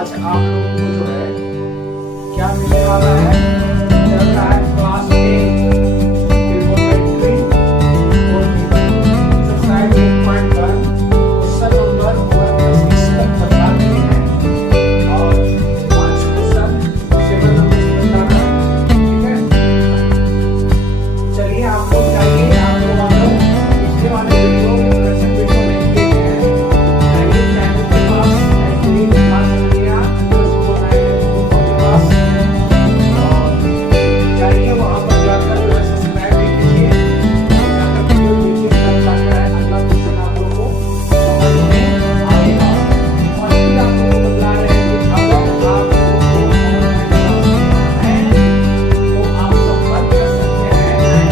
आज आप लोगों को जो है क्या मिलने वाला है, चल रहा है class 8 trigonometry exercise 8.1 question number 1 तक बता दिए हैं और 5 क्वेश्चन 7 नंबर से बताना है। ठीक है, चलिए आप लोग जाइए, आप लोग पिछले वाले वीडियो इंट्रोडक्शन वीडियो नहीं देखे हैं, जाइए चैनल के पास एक्टिव क्लास लिया उसको के पास और जाइए वहां पर जाकर जो है सब्सक्राइब भी कीजिए, जाकर वीडियो देखिए, तब जाकर अगला क्वेश्चन आप लोगों को समझ में आएगा। और फिर आप लोगों को बता रहे हैं कि अगर आप लोगों को ऑनलाइन क्लास लेना है तो आप संपर्क कर सकते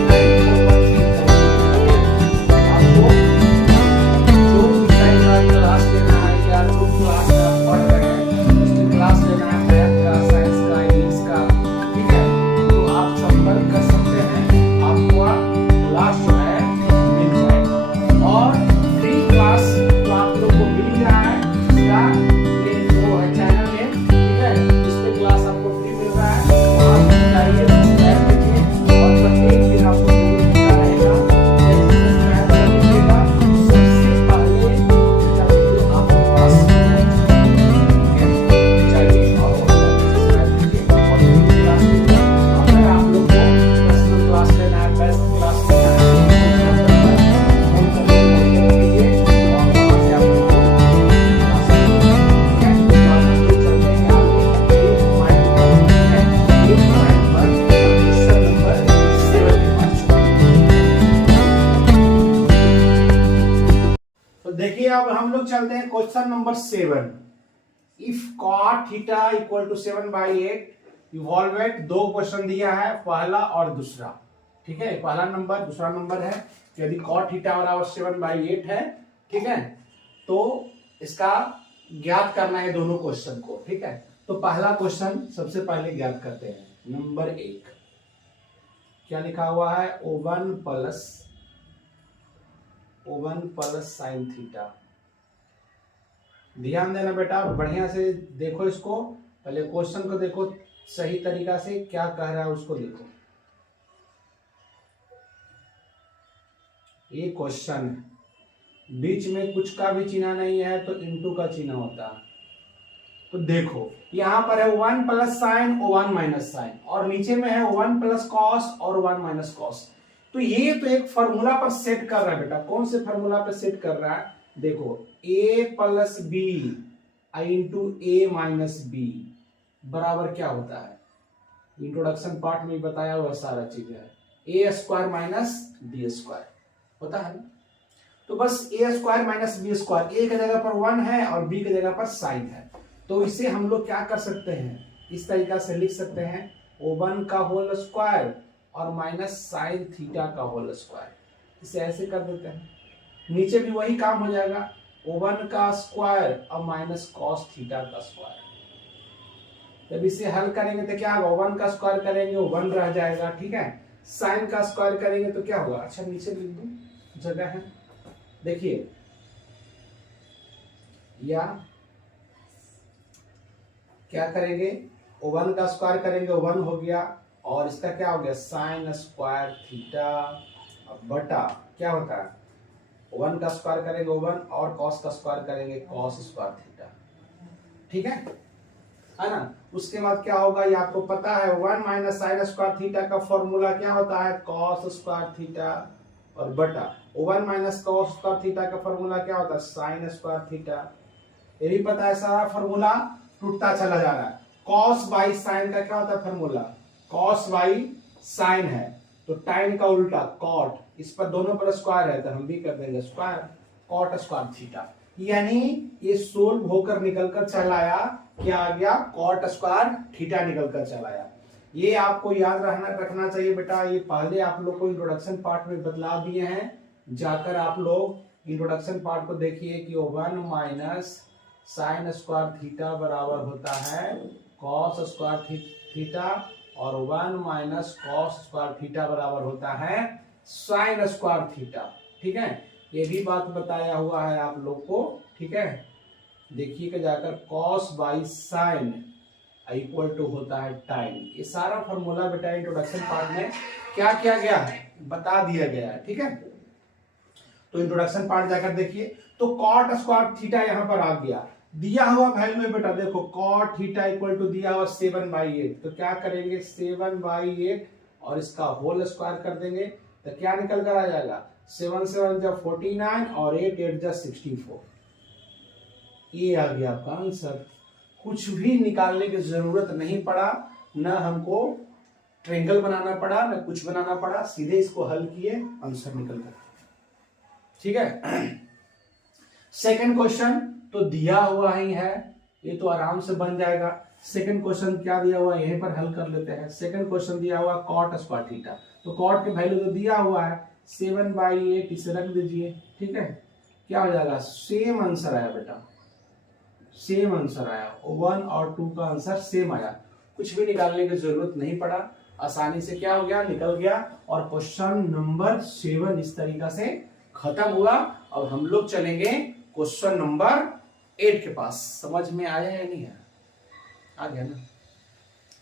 हैं 99445941 आपको जो विषय का क्लास लेना है या जो क्लास आप पढ़ रहे हैं उसकी क्लास लेना है, मैथ का, साइंस का, इंग्लिश का, ठीक है, तो आप संपर्क कर सकते हैं, आपको क्लास जो है मिल जाएगा। और फ्री क्लास तो आप लोग को मिल रहा है, इसका ये जो है चैनल है, ठीक है, इस पे क्लास आपको फ्री मिल रहा है, तो आप जाइए सब्सक्राइब कीजिए और प्रत्येक दिन आपको वीडियो मिलता रहेगा। जैसे सब्सक्राइब कर लीजिएगा सबसे पहले मेरा वीडियो आपके पास पहुंचेगा। ठीक है, चलिए और सब्सक्राइब कीजिए और फ्री क्लास लीजिए। अगर आप लोग को पर्सनल क्लास लेना है, बेस्ट क्लास लेना है, फोन करके कॉन्टैक्ट कीजिए और वहां से आप लोग को क्लास लीजिए। ठीक है, तो आज हम लोग चलते हैं आगे 8 पॉइंट पर। ठीक है, 8 पॉइंट पर क्वेश्चन नंबर 7 के पास तो देखिए अब हम लोग चलते हैं question number 7। If cot theta equal to 7/8 evaluate, दो क्वेश्चन दिया है, पहला और दूसरा। ठीक है, पहला नंबर दूसरा नंबर है कि यदि cot थीटा बराबर 7/8 है, ठीक है, तो इसका ज्ञात करना है दोनों क्वेश्चन को। ठीक है, तो पहला क्वेश्चन सबसे पहले ज्ञात करते हैं। नंबर 1 क्या लिखा हुआ है, O1 प्लस साइन थीटा। ध्यान देना बेटा, बढ़िया से देखो इसको, पहले क्वेश्चन को देखो सही तरीका से, क्या कह रहा है उसको देखो। ये क्वेश्चन है, बीच में कुछ का भी चिन्ह नहीं है तो इनटू का चिन्ह होता है। तो देखो यहां पर है 1 plus sign O1 minus sign और नीचे में है 1 प्लस कॉस और 1 माइनस कॉस। तो ये तो एक फॉर्मूला पर सेट कर रहा है बेटा। कौन से फॉर्मूला पर सेट कर रहा है, देखो a plus B into A minus B बराबर क्या होता है, इंट्रोडक्शन पार्ट में बताया हुआ सारा चीज है, ए स्क्वायर माइनस बी स्क्वायर होता है। तो बस ए स्क्वायर माइनस बी स्क्वायर, ए की जगह पर 1 है और बी की जगह पर साइन है, तो इसे हम लोग क्या कर सकते हैं, इस तरीका से लिख सकते हैं O1 का होल स्क्वायर और माइनस साइन थीटा का होल स्क्वायर। इसे ऐसे कर देते हैं, नीचे भी वही काम हो जाएगा, O1 का स्क्वायर और माइनस कॉस थीटा का स्क्वायर। जब इसे हल करेंगे तो क्या होगा, 1 का स्क्वायर करेंगे 1 रह जाएगा, ठीक है, साइन का स्क्वायर करेंगे तो क्या होगा, अच्छा नीचे लिख दूं, जगह है, देखिए या क्या करेंगे, O1 का स्क्वायर करेंगे 1 हो गया और इसका क्या हो गया साइन स्क्वायर थीटा बटा क्या होता है 1 का स्क्वायर करेंगे 1 और कॉस का स्क्वायर करेंगे कॉस स्क्वायर थीटा। ठीक है ना। उसके बाद क्या होगा ये आपको पता है, 1 माइनस साइन स्क्वायर थीटा का फॉर्मूला क्या होता है कॉस स्क्वायर थीटा और बटा 1 माइनस कॉस स्क्वायर थीटा का फॉर्मूला क्या होता है साइन स्क्वायर थीटा। ये भी पता है, सारा फॉर्मूला टूटता चला जा रहा है। कॉस बाई साइन का क्या होता है फॉर्मूला, कॉस बाई साइन है तो टाइन का उल्टा कॉट, इस पर दोनों पर स्क्वायर है तो हम भी कर देंगे स्क्वायर कॉट स्क्वायर थीटा, यानी ये सोल्व होकर निकलकर चला आया, क्या आ गया कॉट स्क्वायर थीटा निकलकर चला आया। ये आपको याद रखना चाहिए बेटा, ये पहले आप लोग को इंट्रोडक्शन पार्ट में बदलाव दिए हैं, जाकर आप लोग इंट्रोडक्शन पार्ट को देखिए कि 1 माइनस साइन स्क्वायर थीटा बराबर होता है कॉस स्क्वायर थीटा और 1 माइनस कॉस स्क्वायर थीटा बराबर होता है साइन स्क्वायर थीटा। ठीक है, ये भी बात बताया हुआ है आप लोग को। ठीक है, देखिएगा जाकर cos by sine equal to होता है टाइन। ये सारा फॉर्मूला बेटा इंट्रोडक्शन पार्ट में क्या किया गया है बता दिया गया है, ठीक है। तो इंट्रोडक्शन पार्ट जाकर देखिए, तो कॉट स्क्वायर थीटा यहां पर आ गया, दिया हुआ वैल्यू है बेटा, देखो कॉट थीटा इक्वल टू दिया हुआ 7/8, तो क्या करेंगे 7/8 और इसका होल स्क्वायर कर देंगे, तो क्या निकल कर आ जाएगा 7 7 जा 49 और 8 8 जा 64। ये आ गया आपका आंसर। कुछ भी निकालने की जरूरत नहीं पड़ा, न हमको ट्रायंगल बनाना पड़ा, न कुछ बनाना पड़ा, सीधे इसको हल किए आंसर निकल कर, ठीक है। सेकंड क्वेश्चन तो दिया हुआ ही है, ये तो आराम से बन जाएगा। सेकंड क्वेश्चन क्या दिया हुआ है यहीं पर हल कर लेते हैं। सेकंड क्वेश्चन दिया हुआ कॉट स्क्वायर थीटा, तो कॉट की वैल्यू तो दिया हुआ है 7/8, इसे रख दीजिए, ठीक है। क्या हो जाएगा, सेम आंसर आया बेटा, सेम आंसर आया, 1 और 2 का आंसर सेम आया, कुछ भी निकालने की जरूरत नहीं पड़ा, आसानी से क्या हो गया निकल गया। और क्वेश्चन नंबर 7 इस तरीका से खत्म हुआ। अब हम लोग चलेंगे क्वेश्चन नंबर 8 के पास। समझ में आया या नहीं है, आ गया ना,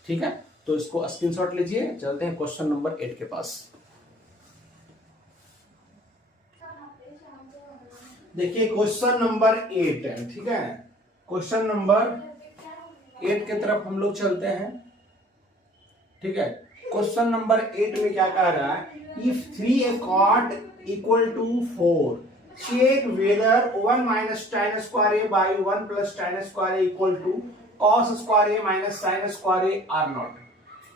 ठीक है। तो इसको स्क्रीनशॉट लीजिए, चलते हैं क्वेश्चन नंबर 8 के पास। देखिए क्वेश्चन नंबर 8 है, ठीक है। क्वेश्चन नंबर 8 की तरफ हम लोग चलते हैं, ठीक है। क्वेश्चन नंबर 8 में क्या कह रहा है, if 3 cot equal to 4 check whether 1 minus tan square a by 1 plus tan square a equal to cos square a minus sin square a are not।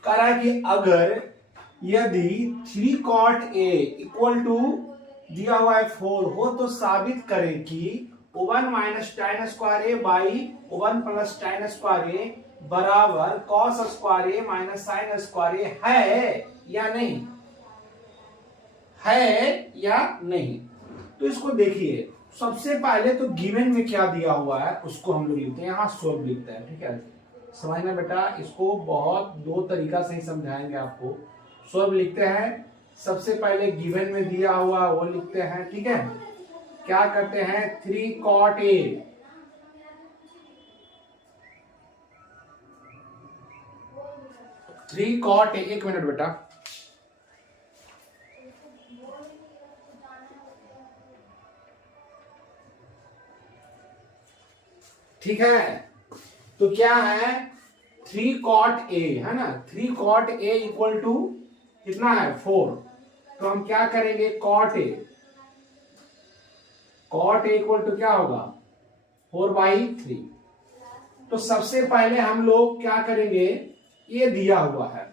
कह रहा है कि अगर यदि 3 cot a इक्वल टू दिया हुआ है 4 हो तो साबित करें कि 1 minus tan square a by 1 plus tan square a बराबर cos square A minus sin square a है या नहीं, है या नहीं। तो इसको देखिए, सबसे पहले तो गिवन में क्या दिया हुआ है उसको हम लोग लिखते हैं, यहां सोल्व लिखते हैं, ठीक है। समझना बेटा, इसको बहुत दो तरीका से ही समझाएंगे आपको। सोल्व लिखते हैं, सबसे पहले गिवन में दिया हुआ वो लिखते हैं, ठीक है। क्या करते हैं 3 cot a, एक मिनट बेटा, ठीक है। तो क्या है 3 cot a है ना, 3 cot a इक्वल टू कितना है 4। तो हम क्या करेंगे cot a इक्वल टू क्या होगा 4/3। तो सबसे पहले हम लोग क्या करेंगे, ये दिया हुआ है,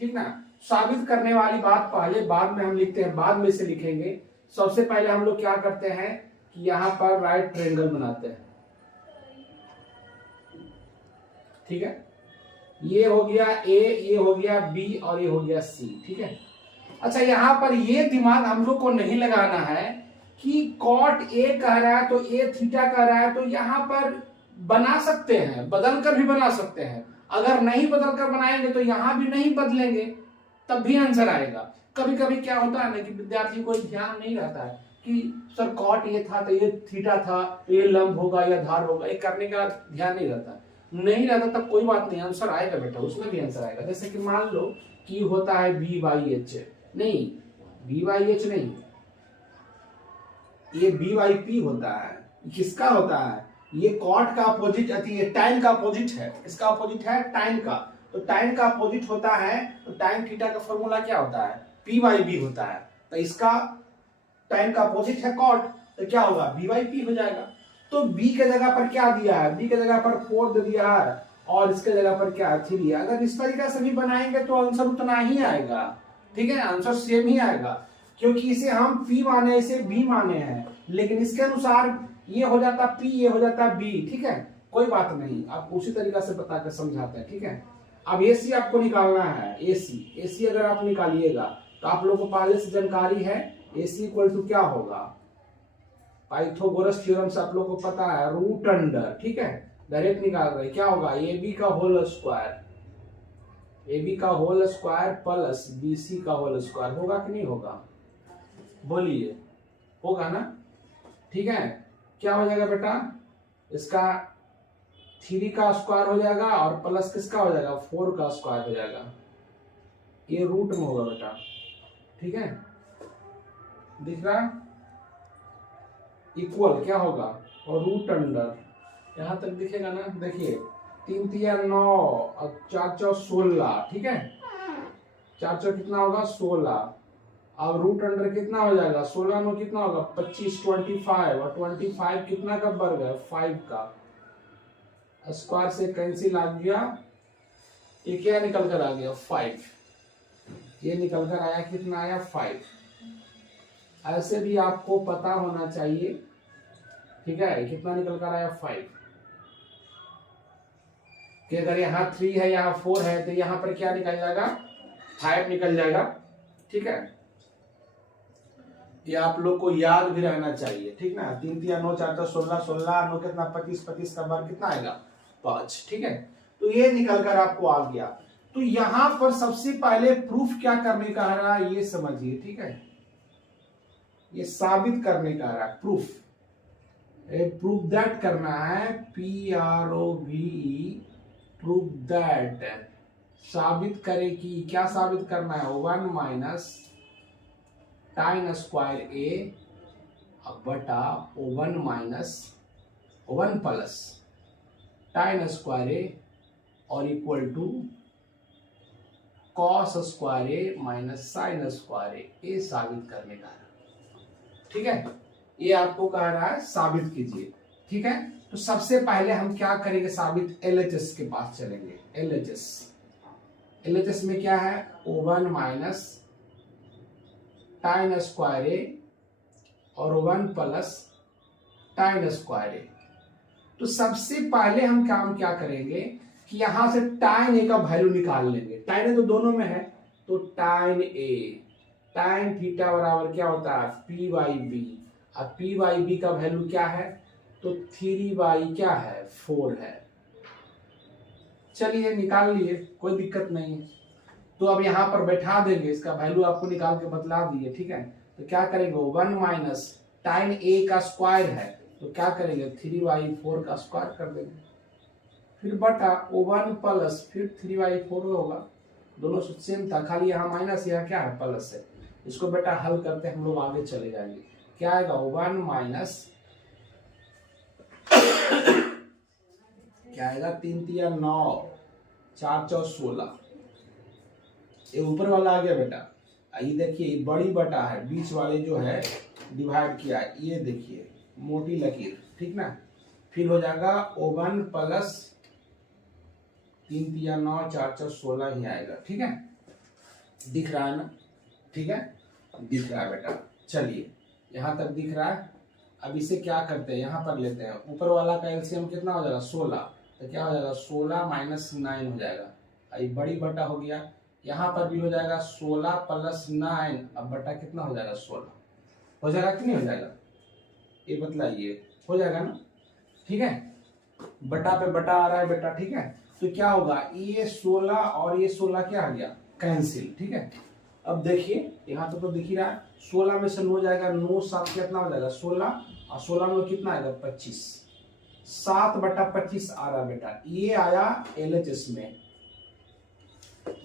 ठीक ना। साबित करने वाली बात पहले, बाद में हम लिखते हैं, बाद में से लिखेंगे। सबसे पहले हम लोग क्या करते हैं कि यहां पर राइट ट्रायंगल बनाते हैं, ठीक है। ये हो गया ए, ये हो गया बी और ये हो गया सी, ठीक है। अच्छा यहां पर ये दिमाग हम लोग को नहीं लगाना है कि cot a कह रहा है तो a थीटा कह रहा है, तो यहां पर बना सकते हैं, बदल कर भी बना सकते हैं। अगर नहीं बदल कर बनाएंगे तो यहां भी नहीं बदलेंगे, तब भी आंसर आएगा। कभी कभी क्या होता है ना कि विद्यार्थी को ध्यान नहीं रहता है कि सर cot ये था तो ये थीटा था, तो ये लंब होगा या धार होगा, ये करने का ध्यान नहीं रहता, नहीं रहता तब कोई बात नहीं, आंसर आएगा बेटा, उसमें भी आंसर आएगा। जैसे कि मान लो कि होता है b/h, नहीं b/h नहीं, ये b/p होता है। किसका होता है, ये कॉट का अपोजिट, ये टाइन का अपोजिट है, इसका अपोजिट है टाइन का, तो टाइन का अपोजिट होता है, तो टाइन थीटा का फॉर्मूला क्या होता है p/b होता है। तो इसका टाइन का अपोजिट है कॉट, तो क्या होगा b/p हो जाएगा। तो b के जगह पर क्या दिया है, b के जगह पर 4 दे दिया है और इसके जगह पर क्या 3 है। अगर इस तरीके से भी बनाएंगे तो आंसर उतना ही आएगा, ठीक है, आंसर सेम ही आएगा, क्योंकि इसे हम p माने, इसे b माने हैं, लेकिन इसके अनुसार ये हो जाता p, ये हो जाता b, ठीक है। कोई बात नहीं, आपको उसी तरीका से बताकर समझाते हैं, ठीक है। अब AC आपको निकालना है, AC अगर आप निकालिएगा तो आप लोगों को पहले से जानकारी है, AC इक्वल टू क्या होगा, पाइथागोरस थ्योरम से आप लोगों को पता है, रूट अंडर, ठीक है, डायरेक्ट निकाल रहे, क्या होगा AB का होल स्क्वायर, AB का होल स्क्वायर प्लस BC का होल स्क्वायर, होगा कि नहीं होगा, बोलिए, होगा ना, ठीक है। क्या हो जाएगा बेटा, इसका 3 का स्क्वायर हो जाएगा और प्लस किसका हो जाएगा 4 का स्क्वायर हो जाएगा, ये रूट में होगा बेटा, ठीक है, दिख रहा है, इक्वल क्या होगा और रूट अंडर, यहां तक दिखेगा ना, देखिए 3 तिया 9 और 4 चौ 16, ठीक है, 4 चौ कितना होगा 16, अब रूट अंडर कितना हो जाएगा 16 में कितना होगा 25, 25 और 25 कितना का वर्ग है 5 का, स्क्वायर से कैंसिल आ गया, ये क्या निकल कर आ गया 5, ये निकल कर आया कितना आया 5। ऐसे भी आपको पता होना चाहिए, ठीक है, कितना निकल कर आया 5, कि अगर यहाँ 3 है यहाँ 4 है तो यहाँ पर क्या निकल जाएगा 5 निकल जाएगा, ठीक है, ये आप लोग को याद भी रहना चाहिए, ठीक ना, 3 तिया 9 4 चौ 16, 16 9 कितना 25, 25 का वर्ग कितना आएगा 5, ठीक है, तो ये निकल कर आपको आ गया। तो यहां पर सबसे पहले प्रूफ क्या करने का रहा ये समझिए, ठीक है, ये साबित करने का रहा प्रूफ, प्रूफ दैट करना है, PROVE, प्रूफ दैट, साबित करे कि क्या साबित करना है 1 माइनस टाइन स्क्वायर ए बटा 1 minus 1 plus tan square a और equal to cos square A minus sine square a, ये साबित करने का है, ठीक है, ये आपको कह रहा है साबित कीजिए, ठीक है। तो सबसे पहले हम क्या करेंगे साबित, LHS के पास चलेंगे, LHS में क्या है 1 माइनस टाइन स्क्वायर ए और 1 प्लस टाइन स्क्वायर ए। तो सबसे पहले हम काम क्या करेंगे कि यहां से टाइन ए का वैल्यू निकाल लेंगे, टाइन ए तो दोनों में है, तो टाइन ए, टाइन थीटा बराबर क्या होता है P/B, अब P/B का वैल्यू क्या है तो 3/4 क्या है 4 है, चलिए निकाल लिए, कोई दिक्कत नहीं है। तो अब यहाँ पर बैठा देंगे, इसका वैल्यू आपको निकाल के बतला दिए, ठीक है, तो क्या करेंगे 1 माइनस टाइन ए का स्क्वायर है तो क्या करेंगे 3/4 का स्क्वायर कर देंगे, फिर बटा 1 प्लस फिर 3/4 होगा, दोनों सेम था, खाली यहाँ माइनस यहाँ क्या है प्लस है, इसको बेटा हल करते हम लोग आगे चले जाएंगे, क्या आएगा 1 माइनस क्या आएगा 3 तिया 9 4 चौ 16, ये ऊपर वाला आ गया बेटा, ये देखिए बड़ी बटा है, बीच वाले जो है डिवाइड किया है, ये देखिए मोटी लकीर, ठीक ना, फिर हो जाएगा 1 प्लस 3 तिया 9 4 चौ 16 ही आएगा, ठीक है, दिख रहा है ना, ठीक है, दिख रहा है बेटा, चलिए यहां तक दिख रहा है। अब इसे क्या करते हैं यहाँ पर लेते हैं, ऊपर वाला का एलसीएम कितना हो जाएगा 16, तो क्या हो जाएगा 16 माइनस 9 हो जाएगा, ये बड़ी बटा हो गया, यहाँ पर भी हो जाएगा 16 प्लस 9, अब बटा कितना हो जाएगा 16, हो जाएगा कि नहीं हो जाएगा, ये बतलाइए, हो जाएगा ना, ठीक है, बटा पे बटा आ रहा है बेटा, ठीक है, तो क्या होगा ये 16 और ये 16 क्या आ गया कैंसिल, ठीक है। अब देखिए यहाँ तो दिख ही रहा है, 16 में से 9 जाएगा, 9 7 कितना हो जाएगा 16 और 16 में कितना आएगा 25, 7/25 आ रहा बेटा, ये आया LHS में,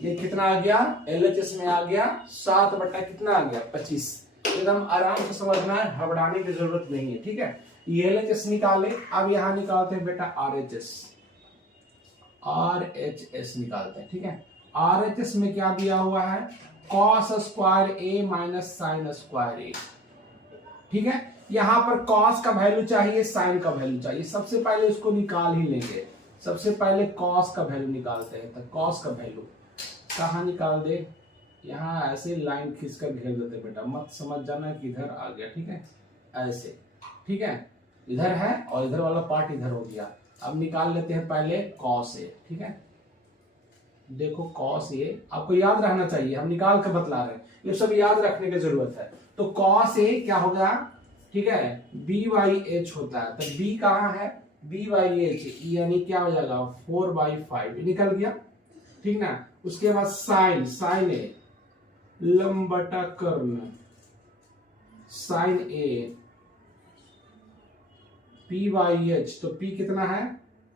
ये कितना आ गया LHS में आ गया 7 बटा कितना आ गया 25, एकदम आराम से समझना है, घबराने की जरूरत नहीं है, ठीक है। ये LHS निकाले, अब यहां निकालते हैं बेटा RHS निकालते हैं, ठीक है, RHS में क्या दिया हुआ है कॉस स्क्वायर ए माइनस साइन स्क्वायर ए, ठीक है, यहां पर कॉस का वैल्यू चाहिए साइन का वैल्यू चाहिए, सबसे पहले इसको निकाल ही लेंगे, सबसे पहले कॉस का वैल्यू निकालते हैं, तो कॉस का वैल्यू कहाँ निकाल दे, यहाँ ऐसे लाइन खींचकर घेर देते बेटा, मत समझ जाना कि इधर आ गया, ठीक है, ऐसे, ठीक है, इधर है और इधर वाला पार्ट इधर हो गया। अब निकाल लेते हैं पहले कॉस ए, ठीक है, देखो कॉस ए आपको याद रहना चाहिए, हम निकाल के बतला रहे हैं, ये सब याद रखने की जरूरत है। तो कॉस ए क्या होगा, ठीक है, B/H होता है, तो B कहाँ है B/H, यानी क्या हो जाएगा 4/5 निकल गया, ठीक ना। उसके बाद साइन ए लंबटा कर्ण sine a p by h, तो पी कितना है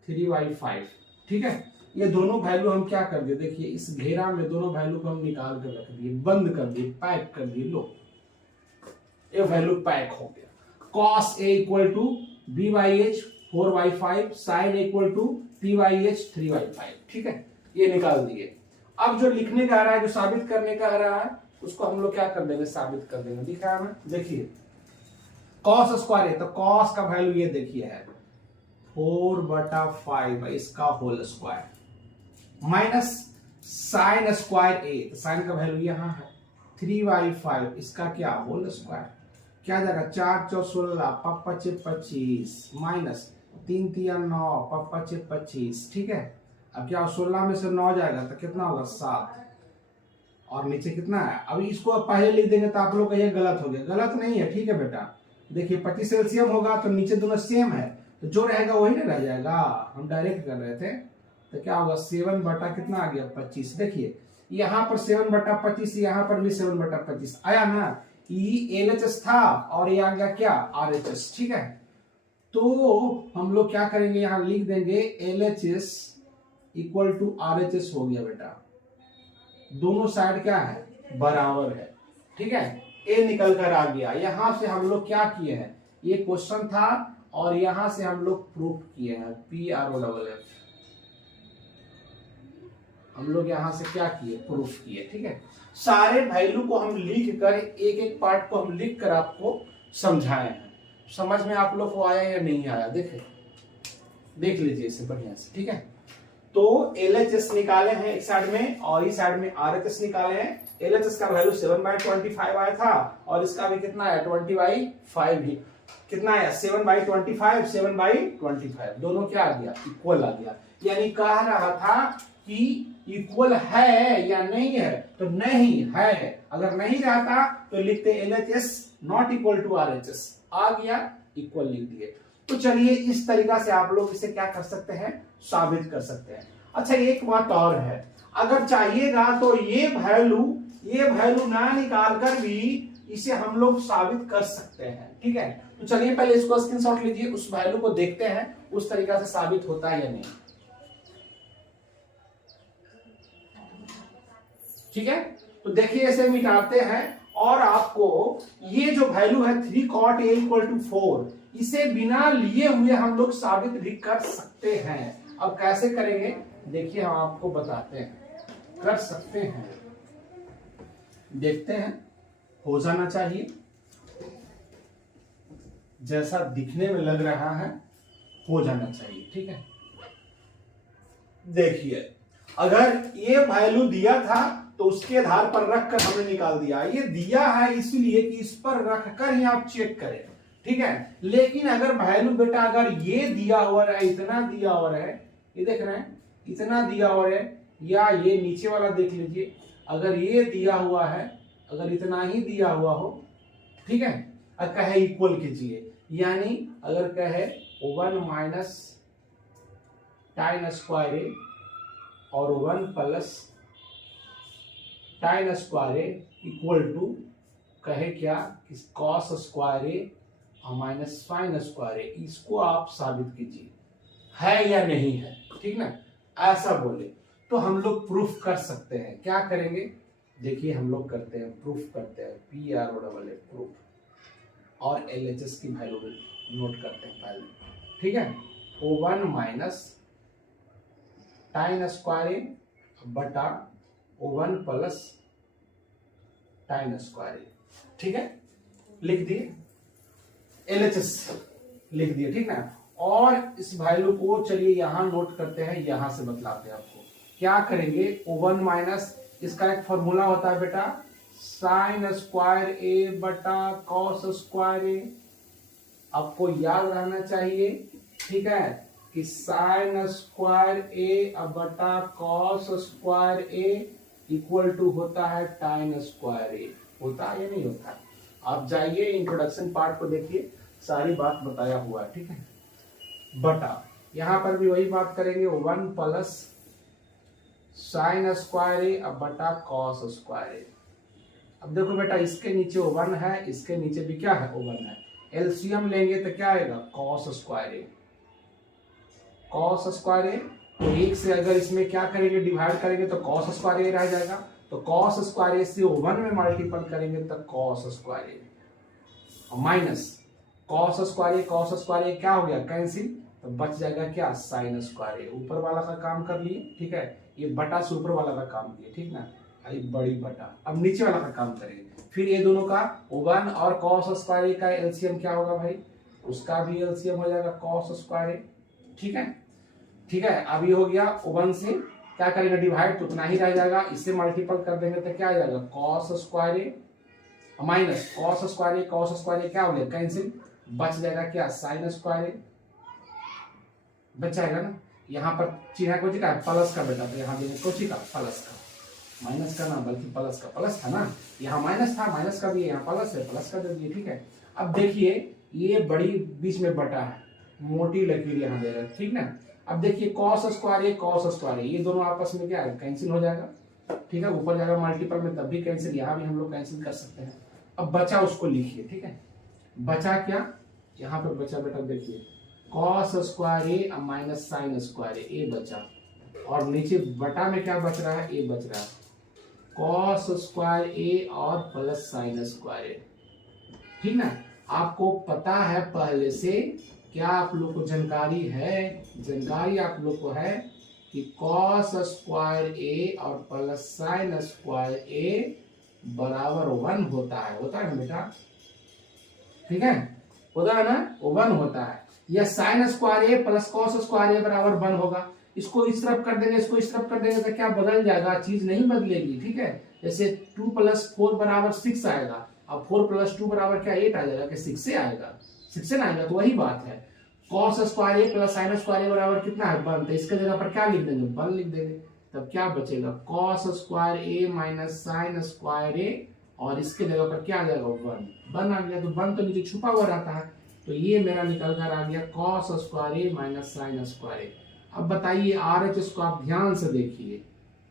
3/5, ठीक है। ये दोनों वैल्यू हम क्या कर दिए, देखिए इस घेरा में दोनों वैल्यू को हम निकाल कर रख दिए, बंद कर दिए, पैक कर दिए, लो ये वैल्यू पैक हो गया। Cos A equal to B by H 4/5, sine equal to P by H 3/5, ठीक है, ये निकाल दिए। अब जो लिखने का आ रहा है, जो साबित करने का आ रहा है, उसको हम लोग क्या कर देंगे, साबित कर देंगे। दिख रहा है ना, देखिए कॉस स्क्वायर है तो कॉस का वैल्यू ये देखिए है 4/5 इसका whole square minus sine square a, तो साइन का वैल्यू यहां है 3/5 इसका क्या होल स्क्वायर, क्या जाएगा 4 × 16 पप्पा 25 माइनस 3 × 3 9 पप्पा 25, ठीक है। अब क्या 16 में से 9 जाएगा तो कितना होगा 7, और नीचे कितना है, अभी इसको पहले लिख देंगे तो आप लोग कहिए गलत हो गया, गलत नहीं है, ठीक है बेटा। देखिए 25 एलसीएम होगा तो नीचे दोनों सेम है, तो जो रहेगा वही ना रह जाएगा, हम डायरेक्ट कर रहे थे, तो क्या होगा 7 बटा कितना आ गया 25। देखिए यहाँ पर 7/25, यहाँ पर भी 7/25 आया ना, ये LHS था और ये आ गया क्या RHS, ठीक है। तो हम लोग क्या करेंगे, यहाँ लिख देंगे LHS इक्वल टू RHS हो गया बेटा, दोनों साइड क्या है बराबर है, ठीक है। ए निकल कर आ गया। यहां से हम लोग क्या किए हैं, ये क्वेश्चन था और यहां से हम लोग प्रूफ किए हैं PROFF, हम लोग यहां से क्या किए प्रूफ किए, ठीक है। सारे वैल्यू को हम लिख कर एक एक पार्ट को हम लिख कर आपको समझाए हैं, समझ में आप लोग को आया या नहीं आया, देखे देख लीजिए इसे बढ़िया से, ठीक है। तो LHS निकाले हैं एक साइड में और इस साइड में RHS निकाले हैं। LHS का वैल्यू 7/25 आया था और इसका भी कितना है 20/5 ही, कितना है 7/25, 7/25, दोनों क्या आ गया इक्वल आ गया। यानी कह रहा था कि इक्वल है या नहीं है, तो नहीं है, अगर नहीं रहता तो लिखते LHS not equal to RHS, आ गया इक्वल लिख दिए। तो चलिए इस तरीका से आप लोग इसे क्या कर सकते हैं, साबित कर सकते हैं। अच्छा एक बात और है, अगर चाहिएगा तो ये वैल्यू ना निकाल कर भी इसे हम लोग साबित कर सकते हैं, ठीक है। तो चलिए पहले इसको स्क्रीनशॉट लीजिए, उस वैल्यू को देखते हैं उस तरीका से साबित होता है या नहीं, ठीक है। तो देखिए इसे मिटाते हैं और आपको ये जो वैल्यू है 3 cot A इक्वल टू 4, इसे बिना लिए हुए हम लोग साबित भी कर सकते हैं। अब कैसे करेंगे देखिए, हम आपको बताते हैं, कर सकते हैं, देखते हैं, हो जाना चाहिए जैसा दिखने में लग रहा है, हो जाना चाहिए, ठीक है। देखिए अगर ये वैल्यू दिया था तो उसके आधार पर रखकर हमने निकाल दिया, ये दिया है इसलिए कि इस पर रखकर ही आप चेक करें, ठीक है। लेकिन अगर वैल्यू बेटा अगर ये दिया हुआ है, इतना दिया हुआ है, ये देख रहे हैं इतना दिया हुआ है, या ये नीचे वाला देख लीजिए, अगर ये दिया हुआ है, अगर इतना ही दिया हुआ हो, ठीक है, और कहे इक्वल कीजिए, यानी अगर कहे 1 माइनस टाइन स्क्वायर ए और 1 plus tan square A equal to कहे क्या कि कॉस स्क्वायर ए और माइनस साइन स्क्वायर ए, इसको आप साबित कीजिए है या नहीं है, ठीक ना, ऐसा बोले तो हम लोग प्रूफ कर सकते हैं। क्या करेंगे देखिए, हम लोग करते हैं, प्रूफ करते हैं, PROFF प्रूफ, और LHS की वैल्यू नोट करते हैं पहले, ठीक है। 1 माइनस टाइन स्क्वायर ए बटा 1 प्लस टाइन स्क्वायर ए, ठीक है, लिख दिए, LHS लिख दिए, ठीक ना। और इस वैल्यू को चलिए यहां नोट करते हैं, यहां से बतलाते हैं आपको क्या करेंगे। 1 माइनस, इसका एक फॉर्मूला होता है बेटा साइन स्क्वायर ए बटा कॉस स्क्वायर ए, आपको याद रहना चाहिए, ठीक है, कि साइन स्क्वायर ए बटा cos square A equal to होता है टाइन स्क्वायर ए, होता है या नहीं होता। आप जाइए इंट्रोडक्शन पार्ट को देखिए, सारी बात बताया हुआ है, ठीक है। बटा यहां पर भी वही बात करेंगे, 1 प्लस साइन स्क्वायर ए बटा कॉस स्क्वायर ए। अब देखो बेटा इसके नीचे 1 है, इसके नीचे भी क्या है 1 है, एलसीएम लेंगे तो क्या आएगा cos square A, cos square a. तो एक से अगर इसमें क्या करेंगे डिवाइड करेंगे तो कॉस स्क्वायर ए रह जाएगा, तो कॉस स्क्वायर ए से 1 में मल्टीपल करेंगे तो कॉस स्क्वायर ए, माइनस कॉस स्क्वायर ए क्या हो गया कैंसिल, तो बच जाएगा क्या साइन स्क्वायर ए। ऊपर वाला का काम कर लिए, ठीक है, ये बटा से ऊपर वाला का काम किए, ठीक ना, आई बड़ी बटा। अब नीचे वाला का काम करेंगे, फिर ये दोनों का 1 और कॉस स्क्वायर ए का एलसीएम क्या होगा भाई, उसका भी एलसीएम हो जाएगा कॉस स्क्वायर ए, ठीक है, ठीक है। अब ये हो गया 1 से क्या करेंगे डिवाइड तो उतना ही रह जाएगा, इससे मल्टीपल कर देंगे तो क्या आ जाएगा कॉस स्क्वायर ए माइनस कॉस स्क्वायर ए क्या हो गया कैंसिल, बच जाएगा क्या साइन स्क्वायर ए, बच जाएगा ना। यहाँ पर चिन्ह कोची का प्लस का बेटा, तो यहाँ देंगे कोची का प्लस का, माइनस का ना बल्कि प्लस का, प्लस था ना, यहाँ माइनस था माइनस का दिए, यहाँ प्लस है प्लस का दे दिए, ठीक है। अब देखिए ये बड़ी बीच में बटा है, मोटी लकीर यहाँ दे रहा है, ठीक ना। अब देखिए कॉस स्क्वायर ए ये दोनों आपस में क्या है कैंसिल हो जाएगा, ठीक है, ऊपर जाएगा मल्टीपल में तब भी कैंसिल, यहाँ भी हम लोग कैंसिल कर सकते हैं। अब बचा उसको लिखिए, ठीक है, बचा क्या यहाँ पर बचा बेटा, देखिए कॉस स्क्वायर ए माइनस साइन स्क्वायर ए बचा, और नीचे बटा में क्या बच रहा है ए बच रहा है कॉस स्क्वायर ए और प्लस साइन स्क्वायर ए, ठीक ना। आपको पता है पहले से, क्या आप लोग को जानकारी है, जानकारी आप लोग को है कि कॉस स्क्वायर ए और प्लस साइन स्क्वायर ए बराबर 1 होता है ना बेटा, ठीक है, होता है ना 1 होता है। या sign square A plus cos square a बराबर 1 होगा, इसको इस तरफ कर देंगे इसको इस तरफ कर देंगे तो क्या बदल जाएगा, चीज नहीं बदलेगी, ठीक है। जैसे 2 + 4 बराबर 6 आएगा, अब 4 + 2 बराबर क्या 8 आ जाएगा, कि 6 से आएगा, 6 से ना आएगा, तो वही बात है। Cos square A plus sine square a बराबर कितना है 1, तो इसके जगह पर क्या लिख देंगे 1 लिख देंगे, तब क्या बचेगा cos square A minus sine square a, और इसके जगह पर क्या आ जाएगा 1 आ गया, तो 1 तो नीचे छुपा हुआ रहता है, तो ये मेरा निकल कर आ गया कॉस स्क्वायर ए माइनस साइन स्क्वायर ए। अब बताइए आरएचएस को आप ध्यान से देखिए,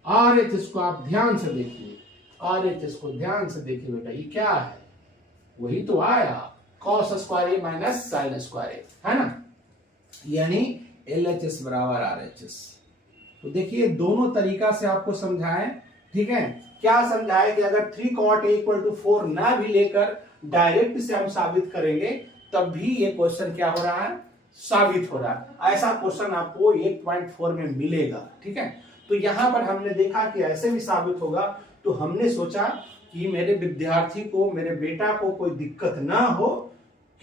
आरएचएस को आप ध्यान से देखिए, आरएचएस को ध्यान से देखिए बेटा, ये क्या है, वही तो आया cos square A minus sine square a, है ना, यानी एलएचएस बराबर आरएचएस। तो देखिए दोनों तरीका से आपको समझाएं, ठीक है। क्या समझाए कि अगर 3 cot a = 4 ना भी लेकर डायरेक्ट से हम साबित करेंगे तब भी ये क्वेश्चन क्या हो रहा है साबित हो रहा है। ऐसा क्वेश्चन आपको 8.4 में मिलेगा, ठीक है। तो यहां पर हमने देखा कि ऐसे भी साबित होगा, तो हमने सोचा कि मेरे विद्यार्थी को, मेरे बेटा को कोई दिक्कत ना हो,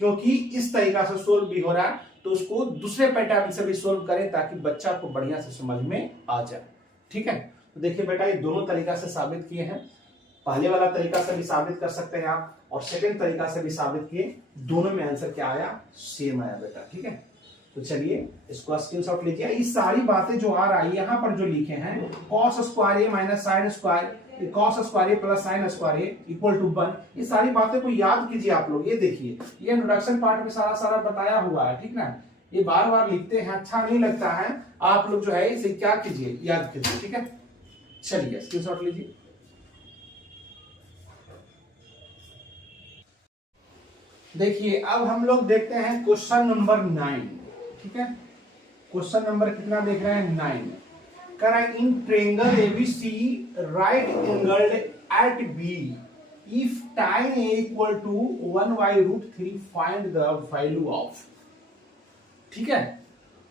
क्योंकि इस तरीका से सोल्व भी हो रहा है, तो उसको दूसरे पैटर्न से भी सोल्व करें ताकि बच्चा को बढ़िया से समझ में आ जाए, ठीक है। तो देखिए बेटा ये दोनों तरीका से साबित किए हैं, पहले वाला तरीका से भी साबित कर सकते हैं आप, और सेकंड तरीका से भी साबित किए, दोनों में आंसर क्या आया सेम आया बेटा, ठीक है। तो चलिए इसको स्क्रीनशॉट लीजिए। ये सारी बातें जो आ रहा है यहाँ पर जो लिखे हैं cos square A minus sine square, cos square A plus sine square A equal to 1, ये सारी बातें को याद कीजिए आप लोग। ये देखिए ये इंट्रोडक्शन पार्ट में सारा सारा बताया हुआ है, ठीक ना। ये बार बार लिखते हैं, अच्छा नहीं लगता है, आप लोग जो है इसे क्या कीजिए याद कीजिए, ठीक है। चलिए स्क्रीनशॉट लीजिए। देखिए अब हम लोग देखते हैं क्वेश्चन नंबर 9, ठीक है। क्वेश्चन नंबर कितना देख रहे हैं 9। कह रहा है in triangle ABC right angled at B if tan a = 1/√3 find the value of, ठीक है।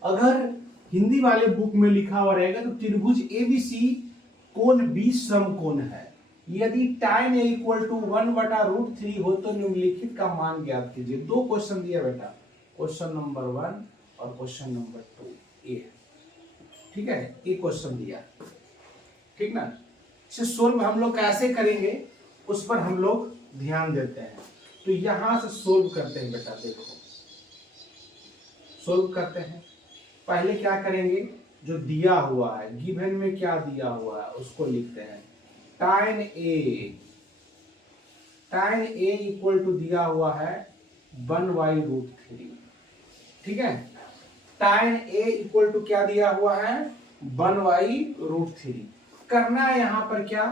अगर हिंदी वाले बुक में लिखा हुआ रहेगा तो त्रिभुज एबीसी कोण बी समकोण है, यदि tan a = 1/√3 हो तो निम्नलिखित का मान ज्ञात कीजिए। दो क्वेश्चन दिया बेटा, क्वेश्चन नंबर 1 और क्वेश्चन नंबर 2 ए, ठीक है, ये क्वेश्चन दिया, ठीक ना। इसे सोल्व हम लोग कैसे करेंगे उस पर हम लोग ध्यान देते हैं। तो यहां से सोल्व करते हैं बेटा, देखो सोल्व करते हैं। पहले क्या करेंगे, जो दिया हुआ है गिवन में क्या दिया हुआ है उसको लिखते हैं। tan a = दिया हुआ है 1/√3, ठीक है। tan a = क्या दिया हुआ है 1/√3। करना है यहां पर क्या,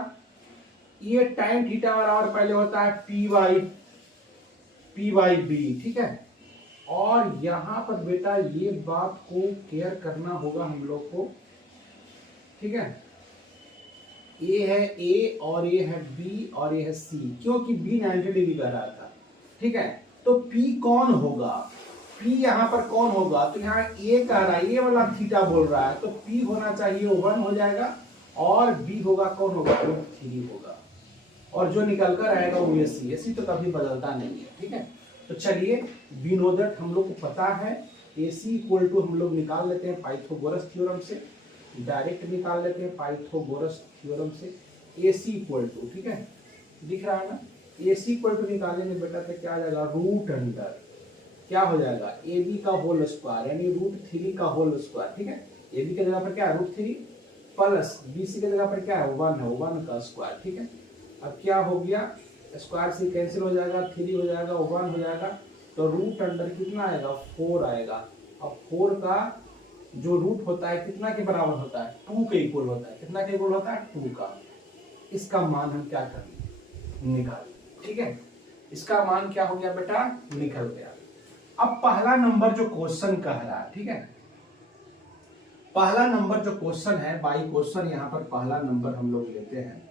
ये tan थीटा बराबर पहले होता है p/2, P बाई बी, ठीक है। और यहां पर बेटा ये बात को केयर करना होगा हम लोग को, ठीक है। ए है ए और ये है बी और ये है सी, क्योंकि बी 90 डिग्री कर रहा था, ठीक है। तो P कौन होगा, P यहाँ पर कौन होगा, तो यहाँ ए कह रहा है, ये वाला थीटा बोल रहा है, तो P होना चाहिए 1 हो जाएगा और B होगा कौन होगा, √3 होगा, और जो निकल कर आएगा वो AC, AC तो कभी बदलता नहीं है, ठीक है। तो चलिए वी नो दैट, हम लोग को पता है AC इक्वल टू हम लोग निकाल लेते हैं पाइथागोरस थ्योरम से, डायरेक्ट निकाल लेते हैं पाइथागोरस थ्योरम से। AC इक्वल टू, ठीक है, दिख रहा है ना, AC इक्वल टू निकालेंगे बेटा तो क्या आ जाएगा, रूट अंडर क्या हो जाएगा, AB का होल स्क्वायर यानी √3 का होल स्क्वायर, ठीक है। AB की जगह पर क्या है √3 प्लस BC की जगह पर क्या है 1 है, 1 का स्क्वायर, ठीक है। अब क्या हो गया, स्क्वायर से कैंसिल हो जाएगा, 3 हो जाएगा, 1 हो जाएगा, तो रूट अंडर कितना आएगा 4 आएगा। अब 4 का जो रूट होता है कितना के बराबर होता है, 2 के इक्वल होता है, कितना के इक्वल होता है 2 का। इसका मान हम क्या करेंगे, निकाल, ठीक है। इसका मान क्या हो गया बेटा, निकल गया। अब पहला नंबर जो क्वेश्चन कह रहा है, ठीक है, पहला नंबर जो क्वेश्चन है बाई क्वेश्चन, यहाँ पर पहला नंबर हम लोग लेते हैं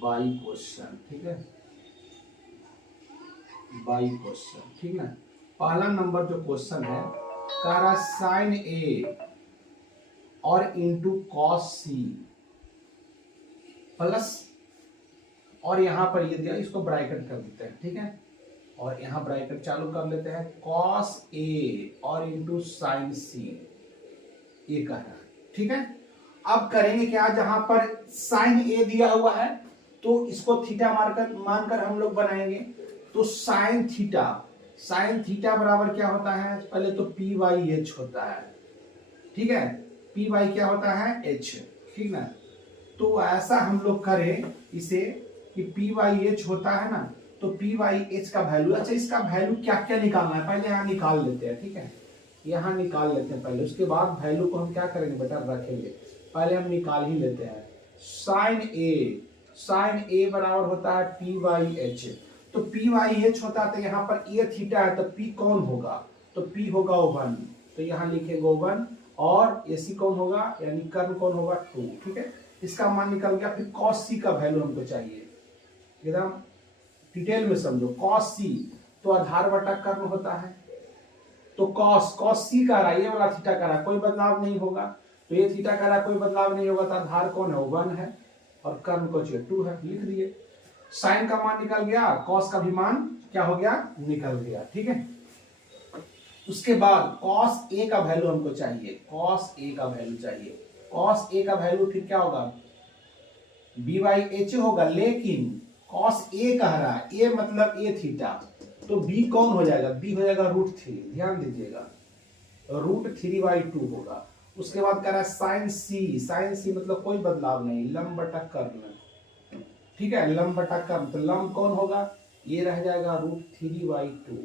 बाई क्वेश्चन, ठीक है, बाई क्वेश्चन, ठीक ना। पहला नंबर जो क्वेश्चन है कह रहा साइन ए और इंटू कॉस सी प्लस, और यहां पर ये दिया, इसको ब्रैकेट कर देते हैं, ठीक है, और यहां ब्रैकेट चालू कर लेते हैं, कॉस ए और इंटू साइन सी, ये कह रहा है, ठीक है। अब करेंगे क्या, जहां पर साइन ए दिया हुआ है तो इसको थीटा मानकर हम लोग बनाएंगे, तो साइन थीटा बराबर क्या होता है, पहले तो P बाई H होता है, ठीक है, P बाई क्या होता है H, ठीक ना। तो ऐसा हम लोग करें इसे कि P बाई H होता है ना, तो P बाई H का वैल्यू, अच्छा इसका वैल्यू क्या क्या निकालना है, पहले यहाँ निकाल लेते हैं, ठीक है, यहाँ निकाल लेते हैं पहले, उसके बाद वैल्यू को हम क्या करेंगे बेटा रखेंगे, पहले हम निकाल ही लेते हैं। साइन ए बराबर होता है P बाई H, तो P बाई H होता है, तो यहाँ पर ए थीटा है, तो P कौन होगा, तो P होगा 1, तो यहाँ लिखेंगे 1, और AC कौन होगा यानी कर्व कौन होगा 2, ठीक है। इसका मान निकल गया। फिर cos C का वैल्यू हमको चाहिए, एकदम डिटेल में समझो। cos C तो आधार बटा कर्व होता है, तो cos C का रहा, ये वाला थीटा का रहा, कोई बदलाव नहीं होगा, तो ये थीटा का रहा कोई बदलाव नहीं होगा, तो आधार कौन है 1 है और कर्व को 2 है, लिख दिए। साइन का मान निकल गया, कॉस का भी मान क्या हो गया, निकल गया, ठीक है। उसके बाद कॉस ए का वैल्यू हमको चाहिए, कॉस ए का वैल्यू चाहिए, कॉस ए का वैल्यू फिर क्या होगा, बी बाई एच होगा, लेकिन कॉस ए कह रहा है, ए मतलब ए थीटा, तो बी कौन हो जाएगा, बी हो जाएगा √3, ध्यान दीजिएगा, √3/2 होगा। उसके बाद कह रहा है साइन सी मतलब कोई बदलाव नहीं, लंब बटा कर्व, ठीक है, लंब बटा कर्व, तो लंब कौन होगा, ये रह जाएगा √3/2।